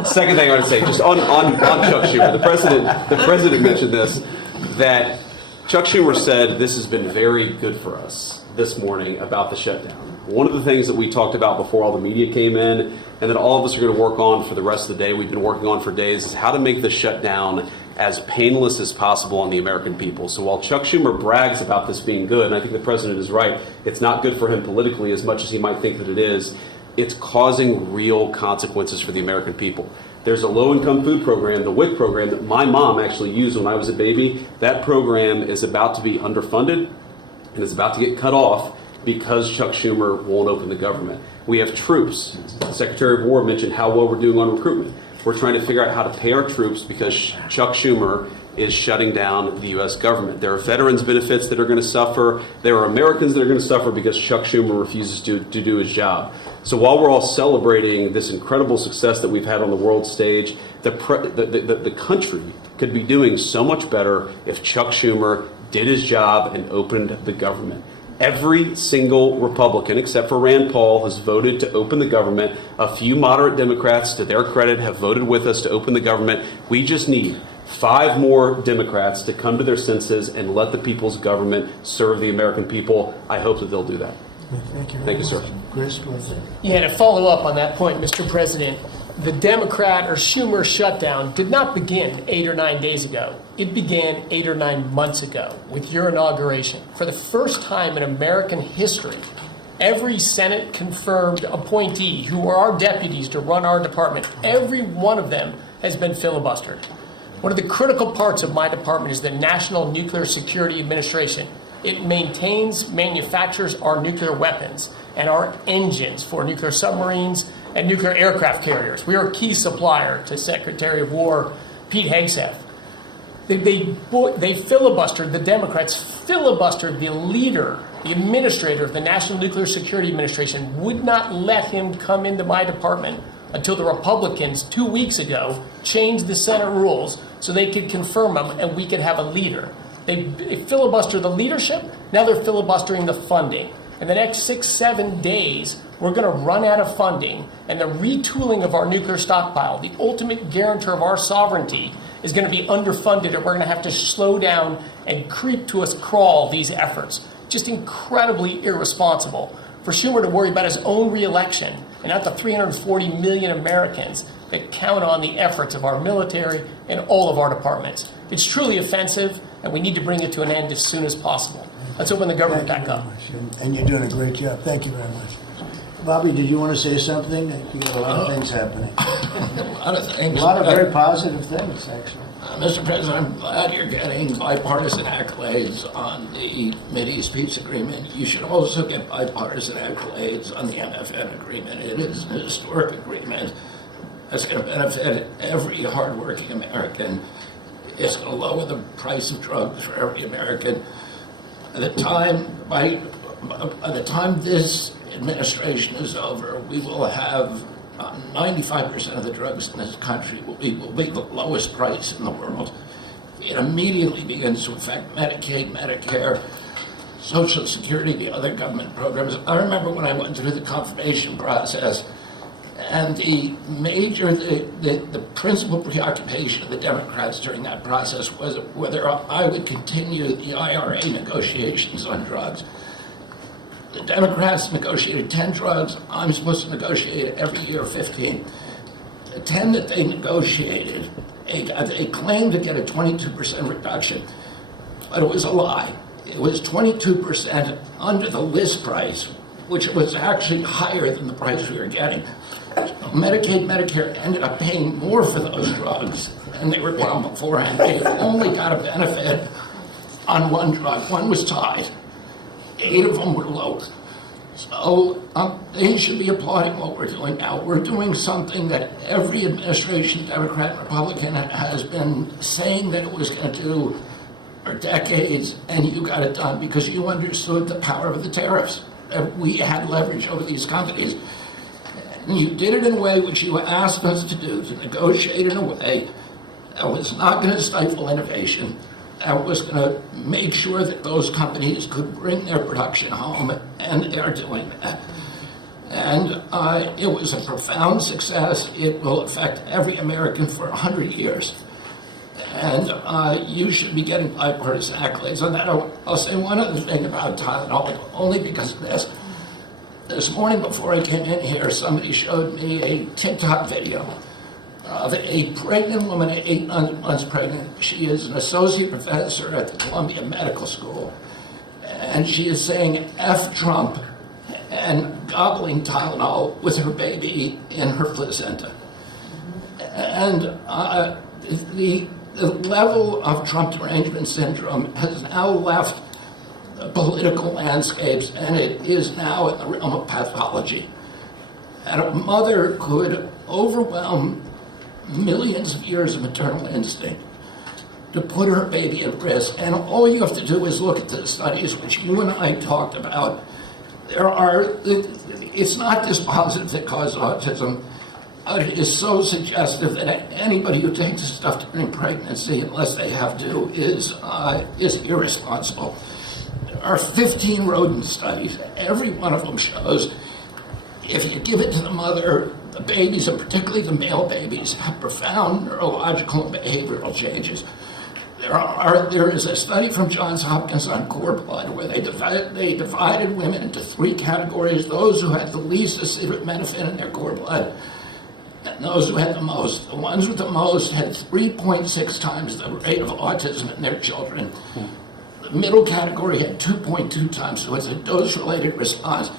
Second thing I would say, just on Chuck Schumer, the president mentioned this, that Chuck Schumer said this has been very good for us this morning about the shutdown. One of the things that we talked about before all the media came in, and that all of us are going to work on for the rest of the day, we've been working on for days, is how to make the shutdown as painless as possible on the American people. So while Chuck Schumer brags about this being good, and I think the president is right, it's not good for him politically as much as he might think that it is. It's causing real consequences for the American people. There's a low-income food program, the WIC program, that my mom actually used when I was a baby. That program is about to be underfunded and is about to get cut off because Chuck Schumer won't open the government. We have troops. The Secretary of War mentioned how well we're doing on recruitment. We're trying to figure out how to pay our troops because Chuck Schumer is shutting down the U.S. government. There are veterans benefits that are going to suffer. There are Americans that are going to suffer because Chuck Schumer refuses to do his job. So while we're all celebrating this incredible success that we've had on the world stage, the country could be doing so much better if Chuck Schumer did his job and opened the government. Every single Republican, except for Rand Paul, has voted to open the government. A few moderate Democrats, to their credit, have voted with us to open the government. We just need 5 more Democrats to come to their senses and let the people's government serve the American people. I hope that they'll do that. Thank you. Thank you, sir. Chris, what's it? Yeah, to follow up on that point, Mr. President, the Democrat or Schumer shutdown did not begin 8 or 9 days ago. It began 8 or 9 months ago with your inauguration. For the first time in American history, every Senate confirmed appointee who are our deputies to run our department, every one of them has been filibustered. One of the critical parts of my department is the National Nuclear Security Administration. It maintains, manufactures our nuclear weapons and our engines for nuclear submarines and nuclear aircraft carriers. We are a key supplier to Secretary of War Pete Hegseth. They filibustered, the Democrats filibustered the leader, the administrator of the National Nuclear Security Administration, would not let him come into my department until the Republicans 2 weeks ago changed the Senate rules so they could confirm him and we could have a leader. They filibustered the leadership, now they're filibustering the funding. In the next 6-7 days, we're going to run out of funding, and the retooling of our nuclear stockpile, the ultimate guarantor of our sovereignty, is going to be underfunded, and we're going to have to slow down and creep to us crawl these efforts. Just incredibly irresponsible for Schumer to worry about his own reelection and not the 340 million Americans that count on the efforts of our military and all of our departments. It's truly offensive, and we need to bring it to an end as soon as possible. Let's open the government back up. And you're doing a great job. Thank you very much. Bobby, did you want to say something? You got a lot of things happening. A lot of things. A lot of very positive things, actually. Mr. President, I'm glad you're getting bipartisan accolades on the Mideast peace agreement. You should also get bipartisan accolades on the MFN agreement. It is a historic agreement that's going to benefit every hardworking American. It's going to lower the price of drugs for every American. By the time this administration is over, we will have 95% of the drugs in this country will be the lowest price in the world. It immediately begins to affect Medicaid, Medicare. Social Security, the other government programs. I remember when I went through the confirmation process, and the principal preoccupation of the Democrats during that process was whether I would continue the IRA negotiations on drugs. The Democrats negotiated 10 drugs. I'm supposed to negotiate every year 15. The 10 that they negotiated, they claimed to get a 22% reduction, but it was a lie. It was 22% under the list price, which was actually higher than the price we were getting. Medicaid, Medicare ended up paying more for those drugs than they were paying beforehand. They only got a benefit on one drug. One was tied. 8 of them were lower. So they should be applauding what we're doing now. We're doing something that every administration, Democrat and Republican, has been saying that it was going to do for decades, and you got it done because you understood the power of the tariffs. We had leverage over these companies. And you did it in a way which you asked us to do, to negotiate in a way that was not going to stifle innovation, that was going to make sure that those companies could bring their production home, and they are doing that. And it was a profound success. It will affect every American for 100 years. And you should be getting bipartisan accolades on that. I'll say one other thing about Tylenol, only because of this. This morning before I came in here, somebody showed me a TikTok video of a pregnant woman, 8 months pregnant. She is an associate professor at the Columbia Medical School. And she is saying F Trump and gobbling Tylenol with her baby in her placenta. And the level of Trump derangement syndrome has now left political landscapes, and it is now in the realm of pathology. And a mother could overwhelm millions of years of maternal instinct to put her baby at risk. And all you have to do is look at the studies which you and I talked about. It's not dispositive that cause autism. It is so suggestive that anybody who takes this stuff during pregnancy, unless they have to, is irresponsible. There are 15 rodent studies. Every one of them shows if you give it to the mother, the babies, and particularly the male babies, have profound neurological and behavioral changes. There is a study from Johns Hopkins on cord blood where they divided women into 3 categories: those who had the least acetaminophen in their cord blood, and those who had the most. The ones with the most had 3.6 times the rate of autism in their children. The middle category had 2.2 times, so it's a dose-related response.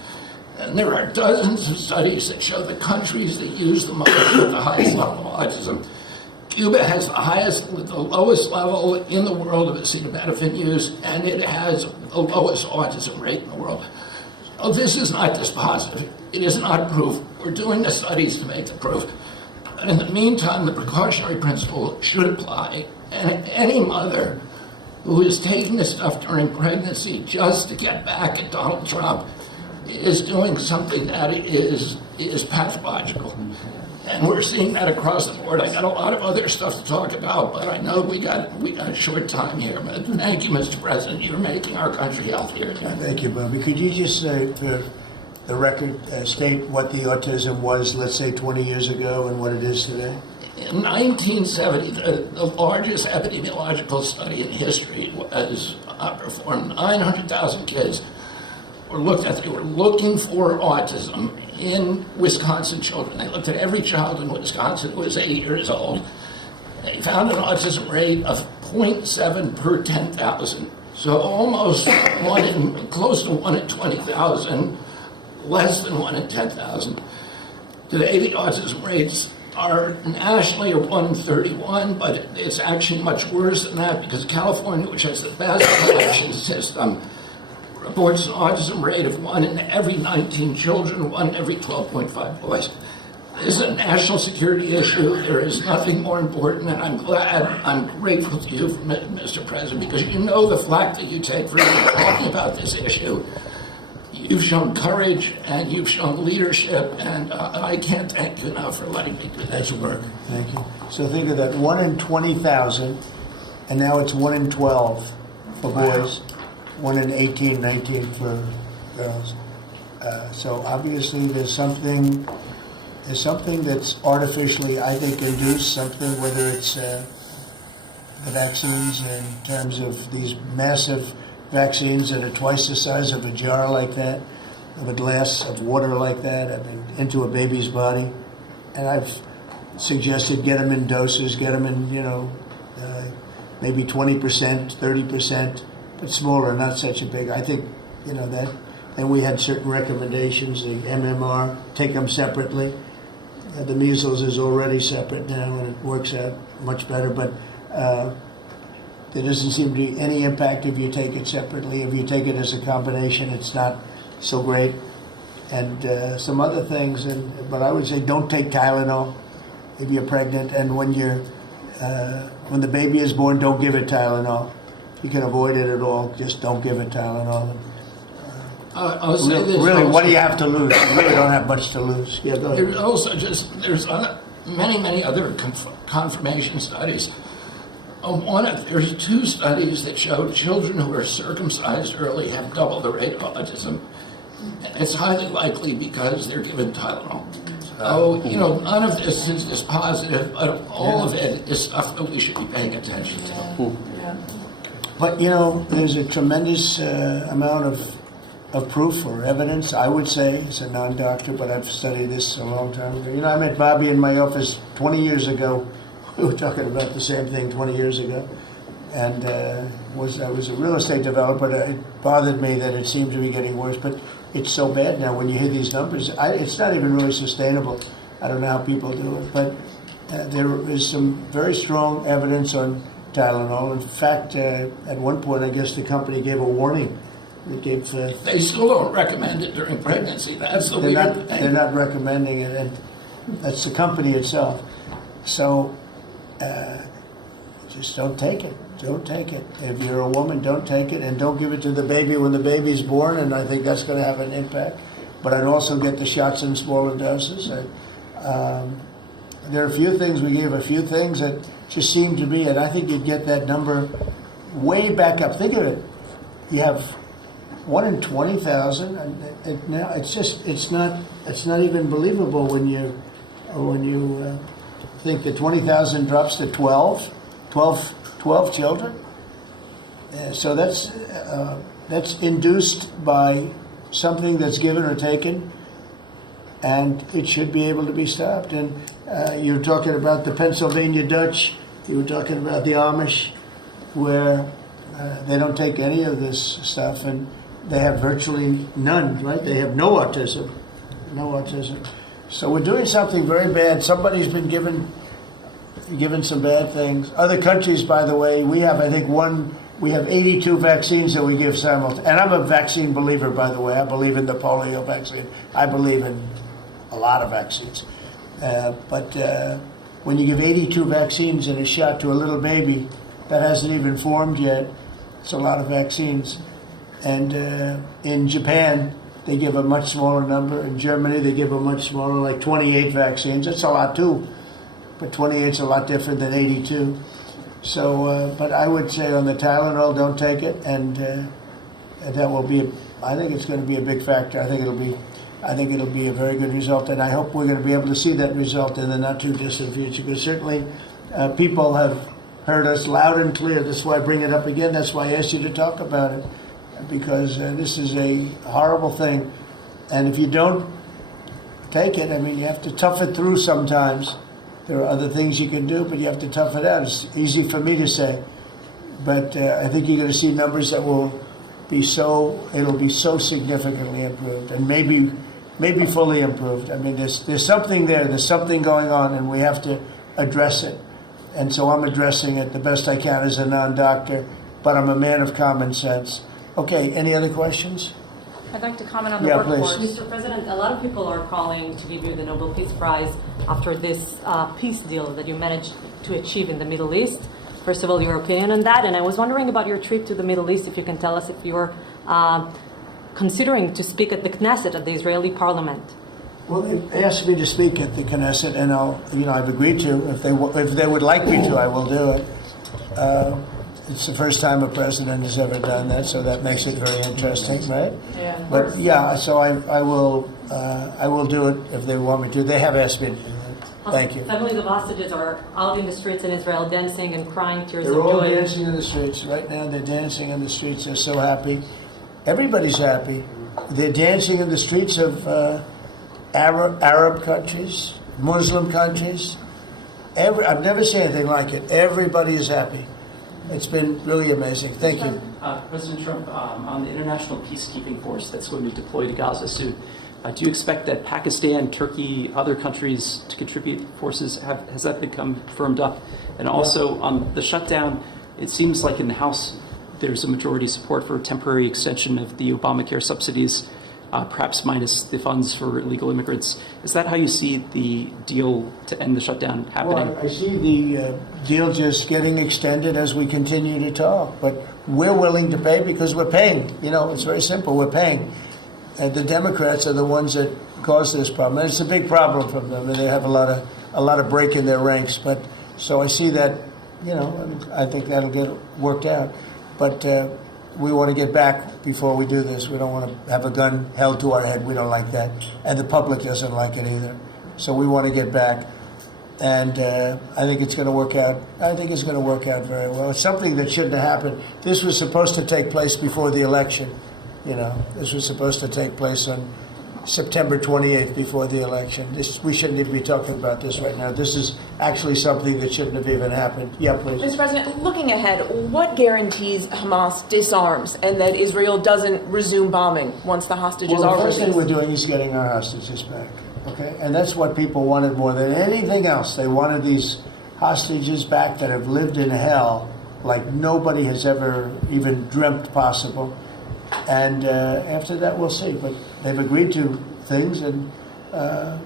And there are dozens of studies that show the countries that use the most have the highest level of autism. Cuba has the lowest level in the world of acetaminophen use, and it has the lowest autism rate in the world. So this is not dispositive. It is not proof. We're doing the studies to make the proof. But in the meantime, the precautionary principle should apply. And any mother who is taking this stuff during pregnancy just to get back at Donald Trump is doing something that is pathological. And we're seeing that across the board. I got a lot of other stuff to talk about, but I know we got a short time here. But thank you, Mr. President. You're making our country healthier again. Thank you, Bobby. Could you just the record state what the autism was, let's say, 20 years ago and what it is today? In 1970, the largest epidemiological study in history was performed. 900,000 kids were looked at. They were looking for autism in Wisconsin children. They looked at every child in Wisconsin who was 8 years old. They found an autism rate of 0.7 per 10,000. So almost close to 1 in 20,000, less than 1 in 10,000. Today, the autism rates are nationally 1 in 31, but it's actually much worse than that because California, which has the best collection system, reports an autism rate of 1 in every 19 children, 1 in every 12.5 boys. This is a national security issue. There is nothing more important, and I'm grateful to you, Mr. President, because you know the flack that you take for talking about this issue. You've shown courage and you've shown leadership, and I can't thank you enough for letting me do this work. Thank you. So think of that, 1 in 20,000, and now it's 1 in 12 for boys. 1 in 18, 19 for girls. So obviously there's something that's artificially, I think, induced, something, whether it's the vaccines in terms of these massive vaccines that are twice the size of a jar like that, of a glass of water like that, I mean, into a baby's body. And I've suggested get them in doses, get them in, maybe 20%, 30%, but smaller, not such a big. I think, that. And we had certain recommendations, the MMR, take them separately. The measles is already separate now, and it works out much better. But there doesn't seem to be any impact if you take it separately. If you take it as a combination, it's not so great. And some other things. But I would say don't take Tylenol if you're pregnant, and when the baby is born, don't give it Tylenol. You can avoid it at all. Just don't give it Tylenol. I'll say this Really, also. what do you have to lose? You really don't have much to lose. Yeah, go ahead. There's also there's many other confirmation studies. There's 2 studies that show children who are circumcised early have double the rate of autism. It's highly likely because they're given Tylenol. None of this is positive, but all of it is stuff that we should be paying attention to. But, there's a tremendous amount of proof or evidence, I would say, as a non-doctor, but I've studied this a long time ago. I met Bobby in my office 20 years ago. We were talking about the same thing 20 years ago. And I was a real estate developer. It bothered me that it seemed to be getting worse, but it's so bad now when you hear these numbers. It's not even really sustainable. I don't know how people do it, but there is some very strong evidence on Tylenol. In fact, at one point, I guess the company gave a warning. They still don't recommend it during pregnancy. That's the weird thing. They're not recommending it, and that's the company itself. So just don't take it. Don't take it. If you're a woman, don't take it, and don't give it to the baby when the baby's born, and I think that's going to have an impact. But I'd also get the shots in smaller doses. There are a few things, we gave a few things that just seem to be, and I think you'd get that number way back up. Think of it. You have 1 in 20,000, and now it's not even believable when you think that 20,000 drops to 12 children. So that's induced by something that's given or taken, and it should be able to be stopped. And you're talking about the Pennsylvania Dutch, you were talking about the Amish, where they don't take any of this stuff, and they have virtually none, right? They have no autism. So we're doing something very bad. Somebody's been given some bad things. Other countries, by the way, we have 82 vaccines that we give simultaneously. And I'm a vaccine believer, by the way. I believe in the polio vaccine. I believe in a lot of vaccines. But when you give 82 vaccines in a shot to a little baby that hasn't even formed yet, it's a lot of vaccines. And in Japan, they give a much smaller number. In Germany, they give a much smaller, like 28 vaccines. That's a lot too. But 28 is a lot different than 82. So, but I would say on the Tylenol, don't take it, and that will be. I think it's going to be a big factor. I think it'll be a very good result, and I hope we're going to be able to see that result in the not too distant future. Because certainly, people have heard us loud and clear. That's why I bring it up again. That's why I asked you to talk about it, because this is a horrible thing, and if you don't take it, I mean, you have to tough it through sometimes. There are other things you can do, but you have to tough it out. It's easy for me to say, but I think you're going to see numbers that will be it'll be so significantly improved, and maybe fully improved. I mean, there's something there. There's something going on, and we have to address it. And so I'm addressing it the best I can as a non-doctor, but I'm a man of common sense. Okay, any other questions? I'd like to comment on the workforce. Mr. President, a lot of people are calling to give you the Nobel Peace Prize after this peace deal that you managed to achieve in the Middle East. First of all, your opinion on that, and I was wondering about your trip to the Middle East, if you can tell us if you're considering to speak at the Knesset, at the Israeli parliament. Well, they asked me to speak at the Knesset, and I've agreed to. If they would like me to, I will do it. it's the first time a president has ever done that, so that makes it very interesting, right? Yeah. But yeah, so I will do it if they want me to. They have asked me to do that. Thank you. Families of hostages are out in the streets in Israel dancing and crying tears They're of all joy. dancing in the streets right now. They're dancing in the streets. They're so happy. Everybody's happy. They're dancing in the streets of Arab countries, Muslim countries. I've never seen anything like it. Everybody is happy. It's been really amazing. Thank you. President Trump, on the international peacekeeping force that's going to be deployed to Gaza soon, do you expect that Pakistan, Turkey, other countries to contribute forces? Has that become firmed up? And also on the shutdown, it seems like in the House there's a majority support for a temporary extension of the Obamacare subsidies, perhaps minus the funds for illegal immigrants. Is that how you see the deal to end the shutdown happening? Well, I see the deal just getting extended as we continue to talk. But we're willing to pay because we're paying. You know, it's very simple. We're paying. And the Democrats are the ones that caused this problem. And it's a big problem for them. And they have a lot of break in their ranks. But so I see that, you know, I think that'll get worked out. But we want to get back before we do this. We don't want to have a gun held to our head. We don't like that. And the public doesn't like it either. So we want to get back. And I think it's going to work out. I think it's going to work out very well. It's something that shouldn't have happened. This was supposed to take place before the election. You know, this was supposed to take place on September 28th before the election. We shouldn't even be talking about this right now. This is actually something that shouldn't have even happened. Yeah, please. Mr. President, looking ahead, what guarantees Hamas disarms and that Israel doesn't resume bombing once the hostages Well, are the first released? thing we're doing is getting our hostages back. Okay, and that's what people wanted more than anything else. They wanted these hostages back that have lived in hell like nobody has ever even dreamt possible. And after that, we'll see. But they've agreed to things, and I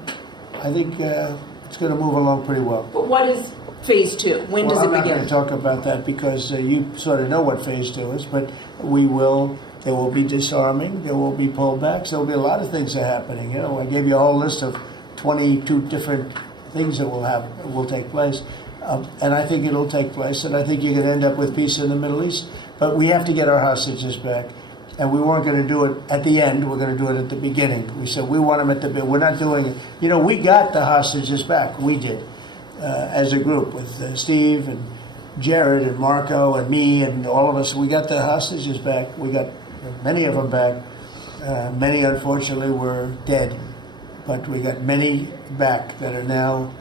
think it's going to move along pretty well. But what is phase two? When does it I'm not begin? going to talk about that because you sort of know what phase two is, but there will be disarming, there will be pullbacks, there will be a lot of things that are happening. You know, I gave you a whole list of 22 different things that will take place. And I think it'll take place, and I think you're going to end up with peace in the Middle East. But we have to get our hostages back. And we weren't going to do it at the end. We're going to do it at the beginning. We said we want them at the beginning. We're not doing it. You know, we got the hostages back. We did, as a group, with Steve and Jared and Marco and me and all of us. We got the hostages back. We got many of them back. Many, unfortunately, were dead. But we got many back that are now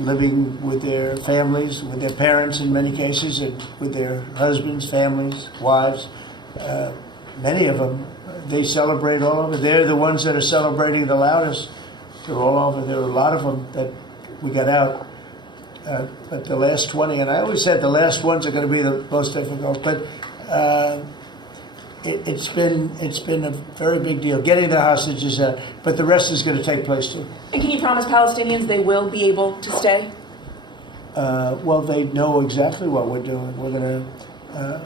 living with their families, with their parents in many cases, and with their husbands, families, wives. Many of them, they celebrate all over. They're the ones that are celebrating the loudest. They're all over. There are a lot of them that we got out. But the last 20, and I always said the last ones are going to be the most difficult. But it's been a very big deal getting the hostages out. But the rest is going to take place too. And can you promise Palestinians they will be able to stay? Well, they know exactly what we're doing. We're going to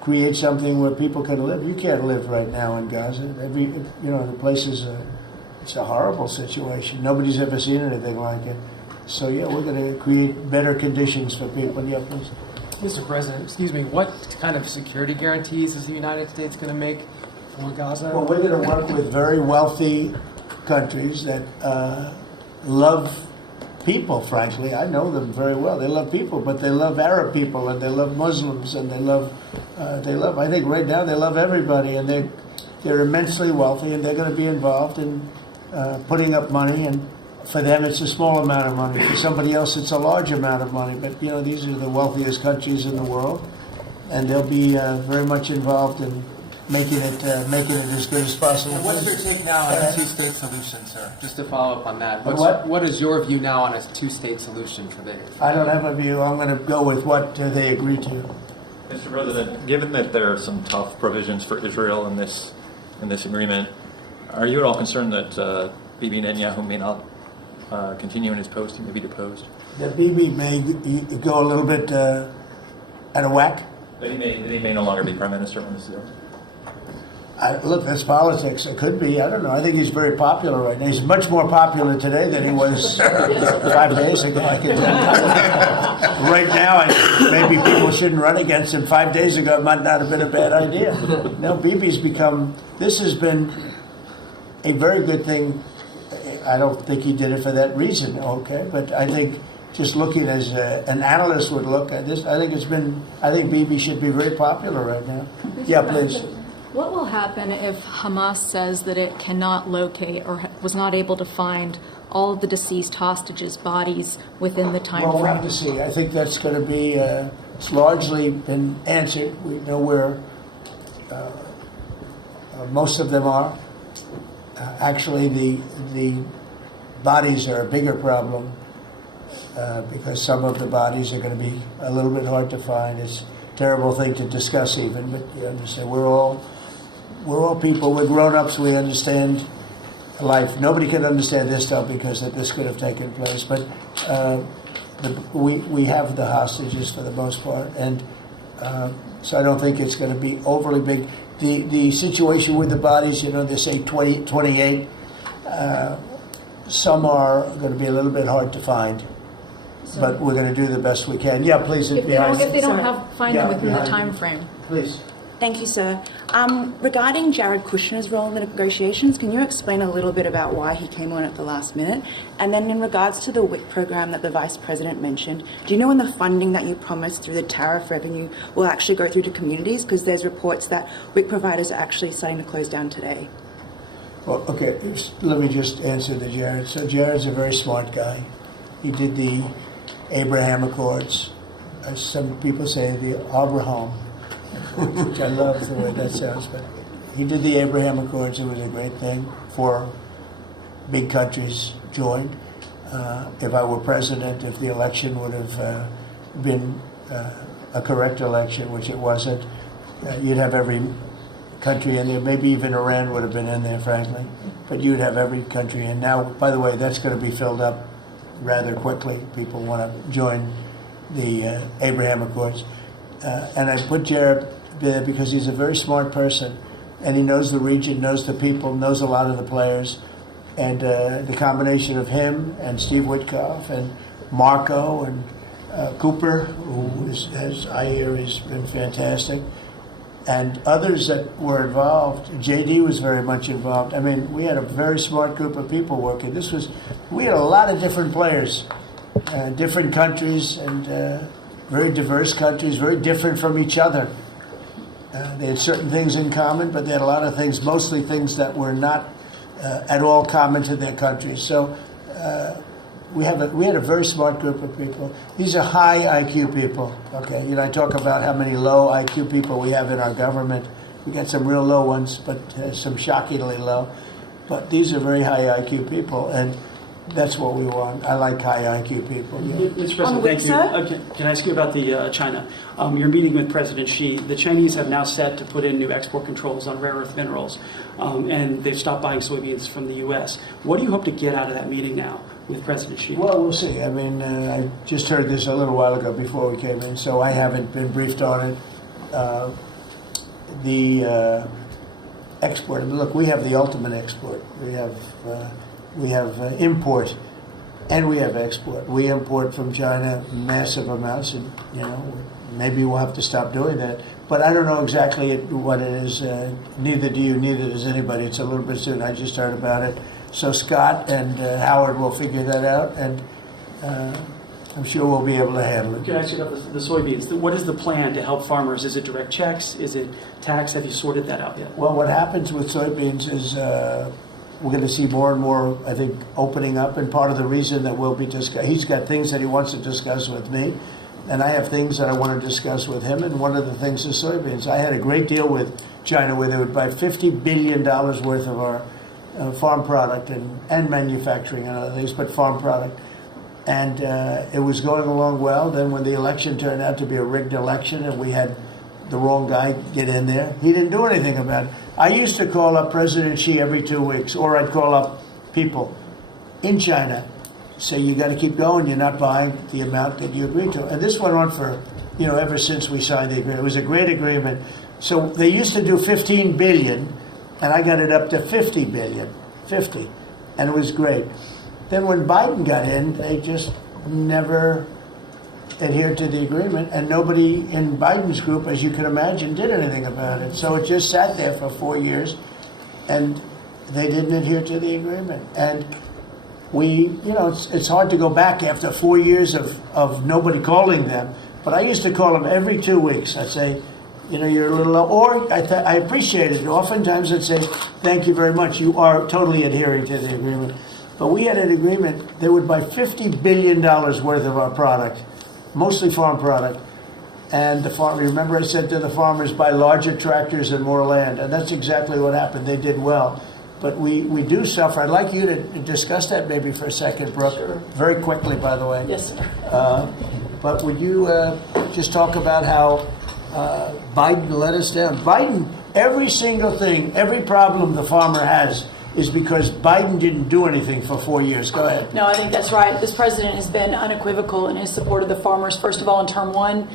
create something where people can live. You can't live right now in Gaza. The place it's a horrible situation. Nobody's ever seen anything like it. So yeah, we're going to create better conditions for people. Yeah, please. Mr. President, what kind of security guarantees is the United States going to make for Gaza? Well, we're going to work with very wealthy countries that love people, frankly. I know them very well. They love people, but they love Arab people, and they love Muslims, and they love, I think right now they love everybody, and they're immensely wealthy, and they're going to be involved in putting up money, and for them it's a small amount of money. For somebody else it's a large amount of money, but you know, these are the wealthiest countries in the world, and they'll be very much involved in making it as good as possible. And what's your take now on a two-state solution, sir? Just to follow up on that, what is your view now on a two-state solution for the? I don't have a view. I'm going to go with what they agreed to. Mr. President, given that there are some tough provisions for Israel in this agreement, are you at all concerned that Bibi Netanyahu may not continue in his post? He may be deposed. That Bibi may go a little bit out of whack. That he may no longer be prime minister when this is over. Look, that's politics. It could be. I don't know. I think he's very popular right now. He's much more popular today than he was 5 days ago. I can tell you. Right now, maybe people shouldn't run against him. 5 days ago, it might not have been a bad idea. No, Bibi's become. This has been a very good thing. I don't think he did it for that reason. Okay, but I think just looking as an analyst would look at this, I think Bibi should be very popular right now. Yeah, please. What will happen if Hamas says that it cannot locate or was not able to find all of the deceased hostages' bodies within the time frame? Well, we'll frame? have to see. I think that's going to be, it's largely been answered. We know where most of them are. Actually, the bodies are a bigger problem because some of the bodies are going to be a little bit hard to find. It's a terrible thing to discuss even, but you understand, we're all people, we're grown-ups, we understand life. Nobody can understand this stuff because this could have taken place, but we have the hostages for the most part, and so I don't think it's going to be overly big. The situation with the bodies, they say 20, 28, some are going to be a little bit hard to find, but we're going to do the best we can. Yeah, please. If they don't find them within the time frame. Please. Thank you, sir. Regarding Jared Kushner's role in the negotiations, can you explain a little bit about why he came on at the last minute? And then in regards to the WIC program that the Vice President mentioned, do you know when the funding that you promised through the tariff revenue will actually go through to communities? Because there's reports that WIC providers are actually starting to close down today. Well, okay, let me just answer to Jared. So Jared's a very smart guy. He did the Abraham Accords. As some people say, the Abraham, which I love the way that sounds, but he did the Abraham Accords. It was a great thing. 4 big countries joined. If I were president, if the election would have been a correct election, which it wasn't, you'd have every country in there. Maybe even Iran would have been in there, frankly. But you'd have every country in. Now, by the way, that's going to be filled up rather quickly. People want to join the Abraham Accords. And I put Jared there because he's a very smart person, and he knows the region, knows the people, knows a lot of the players. And the combination of him and Steve Witkoff and Marco and Cooper, who is, as I hear, has been fantastic, and others that were involved. JD was very much involved. I mean, we had a very smart group of people working. We had a lot of different players, different countries, and very diverse countries, very different from each other. They had certain things in common, but they had a lot of things, mostly things that were not at all common to their countries. So we had a very smart group of people. These are high IQ people. Okay, I talk about how many low IQ people we have in our government. We got some real low ones, but some shockingly low. But these are very high IQ people, and that's what we want. I like high IQ people. Yeah. Mr. President, thank you. Can I ask you about the China? You're meeting with President Xi. The Chinese have now set to put in new export controls on rare earth minerals, and they've stopped buying soybeans from the U.S. What do you hope to get out of that meeting now with President Xi? Well, we'll see. I mean, I just heard this a little while ago before we came in, so I haven't been briefed on it. The export. Look, we have the ultimate export. We have import, and we have export. We import from China massive amounts, and maybe we'll have to stop doing that. But I don't know exactly what it is. Neither do you. Neither does anybody. It's a little bit soon. I just heard about it. So Scott and Howard will figure that out, and I'm sure we'll be able to handle it. Can I ask you about the soybeans? What is the plan to help farmers? Is it direct checks? Is it tax? Have you sorted that out yet? Well, what happens with soybeans is we're going to see more and more, I think, opening up, and part of the reason that we'll be discussing, he's got things that he wants to discuss with me, and I have things that I want to discuss with him, and one of the things is soybeans. I had a great deal with China where they would buy $50 billion worth of our farm product and manufacturing and other things, but farm product. And it was going along well. Then when the election turned out to be a rigged election and we had the wrong guy get in there, he didn't do anything about it. I used to call up President Xi every 2 weeks, or I'd call up people in China, say, you got to keep going, you're not buying the amount that you agreed to. And this went on for, ever since we signed the agreement. It was a great agreement. So they used to do 15 billion. and I got it up to 50 billion, 50, and it was great. Then when Biden got in, they just never adhered to the agreement, and nobody in Biden's group, as you can imagine, did anything about it. So it just sat there for 4 years, and they didn't adhere to the agreement. And it's hard to go back after 4 years of nobody calling them, but I used to call them every 2 weeks. I'd say, you're a little low, or I appreciate it. Oftentimes I'd say, thank you very much, you are totally adhering to the agreement. But we had an agreement, they would buy $50 billion worth of our product, mostly farm product. And remember I said to the farmers, buy larger tractors and more land. And that's exactly what happened. They did well. But we do suffer. I'd like you to discuss that maybe for a second, Brooke. Sure. Very quickly, by the way. Yes, sir. But would you just talk about how Biden let us down? Biden, every single thing, every problem the farmer has is because Biden didn't do anything for 4 years. Go ahead. No, I think that's right. This president has been unequivocal in his support of the farmers. First of all, in term one,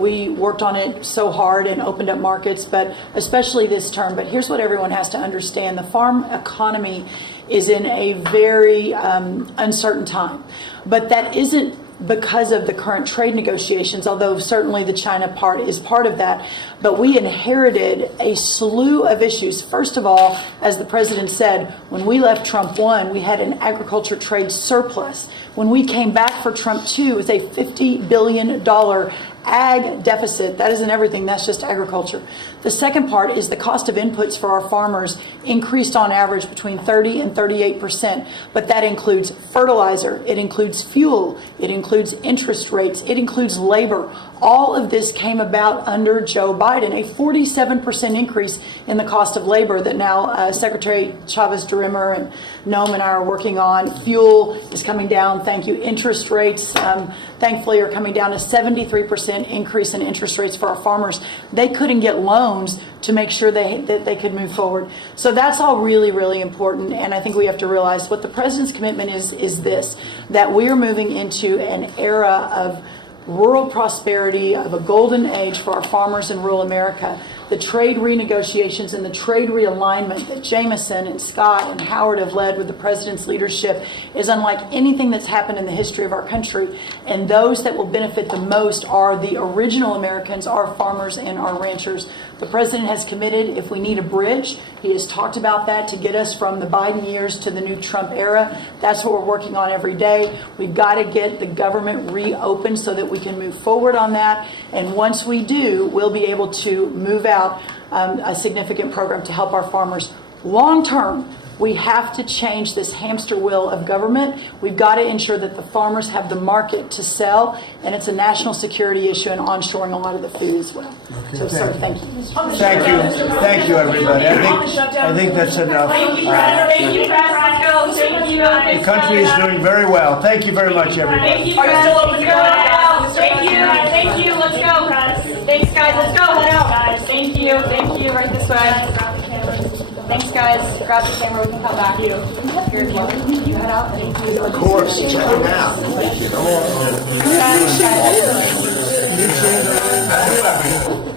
we worked on it so hard and opened up markets, but especially this term. But here's what everyone has to understand. The farm economy is in a very uncertain time. But that isn't because of the current trade negotiations, although certainly the China part is part of that. But we inherited a slew of issues. First of all, as the president said, when we left Trump 1, we had an agriculture trade surplus. When we came back for Trump 2, it was a $50 billion ag deficit. That isn't everything, that's just agriculture. The second part is the cost of inputs for our farmers increased on average between 30 and 38%, but that includes fertilizer, it includes fuel, it includes interest rates, it includes labor. All of this came about under Joe Biden, a 47% increase in the cost of labor that now Secretary Chavez-DeRimmer and Noam and I are working on. Fuel is coming down, thank you. Interest rates, thankfully, are coming down to 73% increase in interest rates for our farmers. They couldn't get loans to make sure that they could move forward. So that's all really, really important. And I think we have to realize what the president's commitment is this, that we are moving into an era of rural prosperity, of a golden age for our farmers in rural America. The trade renegotiations and the trade realignment that Jameson and Scott and Howard have led with the president's leadership is unlike anything that's happened in the history of our country. And those that will benefit the most are the original Americans, our farmers and our ranchers. The president has committed, if we need a bridge, he has talked about that to get us from the Biden years to the new Trump era. That's what we're working on every day. We've got to get the government reopened so that we can move forward on that. And once we do, we'll be able to move out a significant program to help our farmers. Long term, we have to change this hamster wheel of government. We've got to ensure that the farmers have the market to sell, and it's a national security issue and onshoring a lot of the food as well. Okay, So, sir, thank you. Thank you, everybody. I think that's enough. Thank you, Thank you, Thank you. The country is doing very well. Thank you very much, everybody. Thank you, guys. Thank you. Let's go, guys. Thanks, guys. Let's go. Head out, guys. Thank you. Right this way. Thanks, guys. Grab the camera. We can come back. Head out. Thank you. Of course. Check it out. Come on.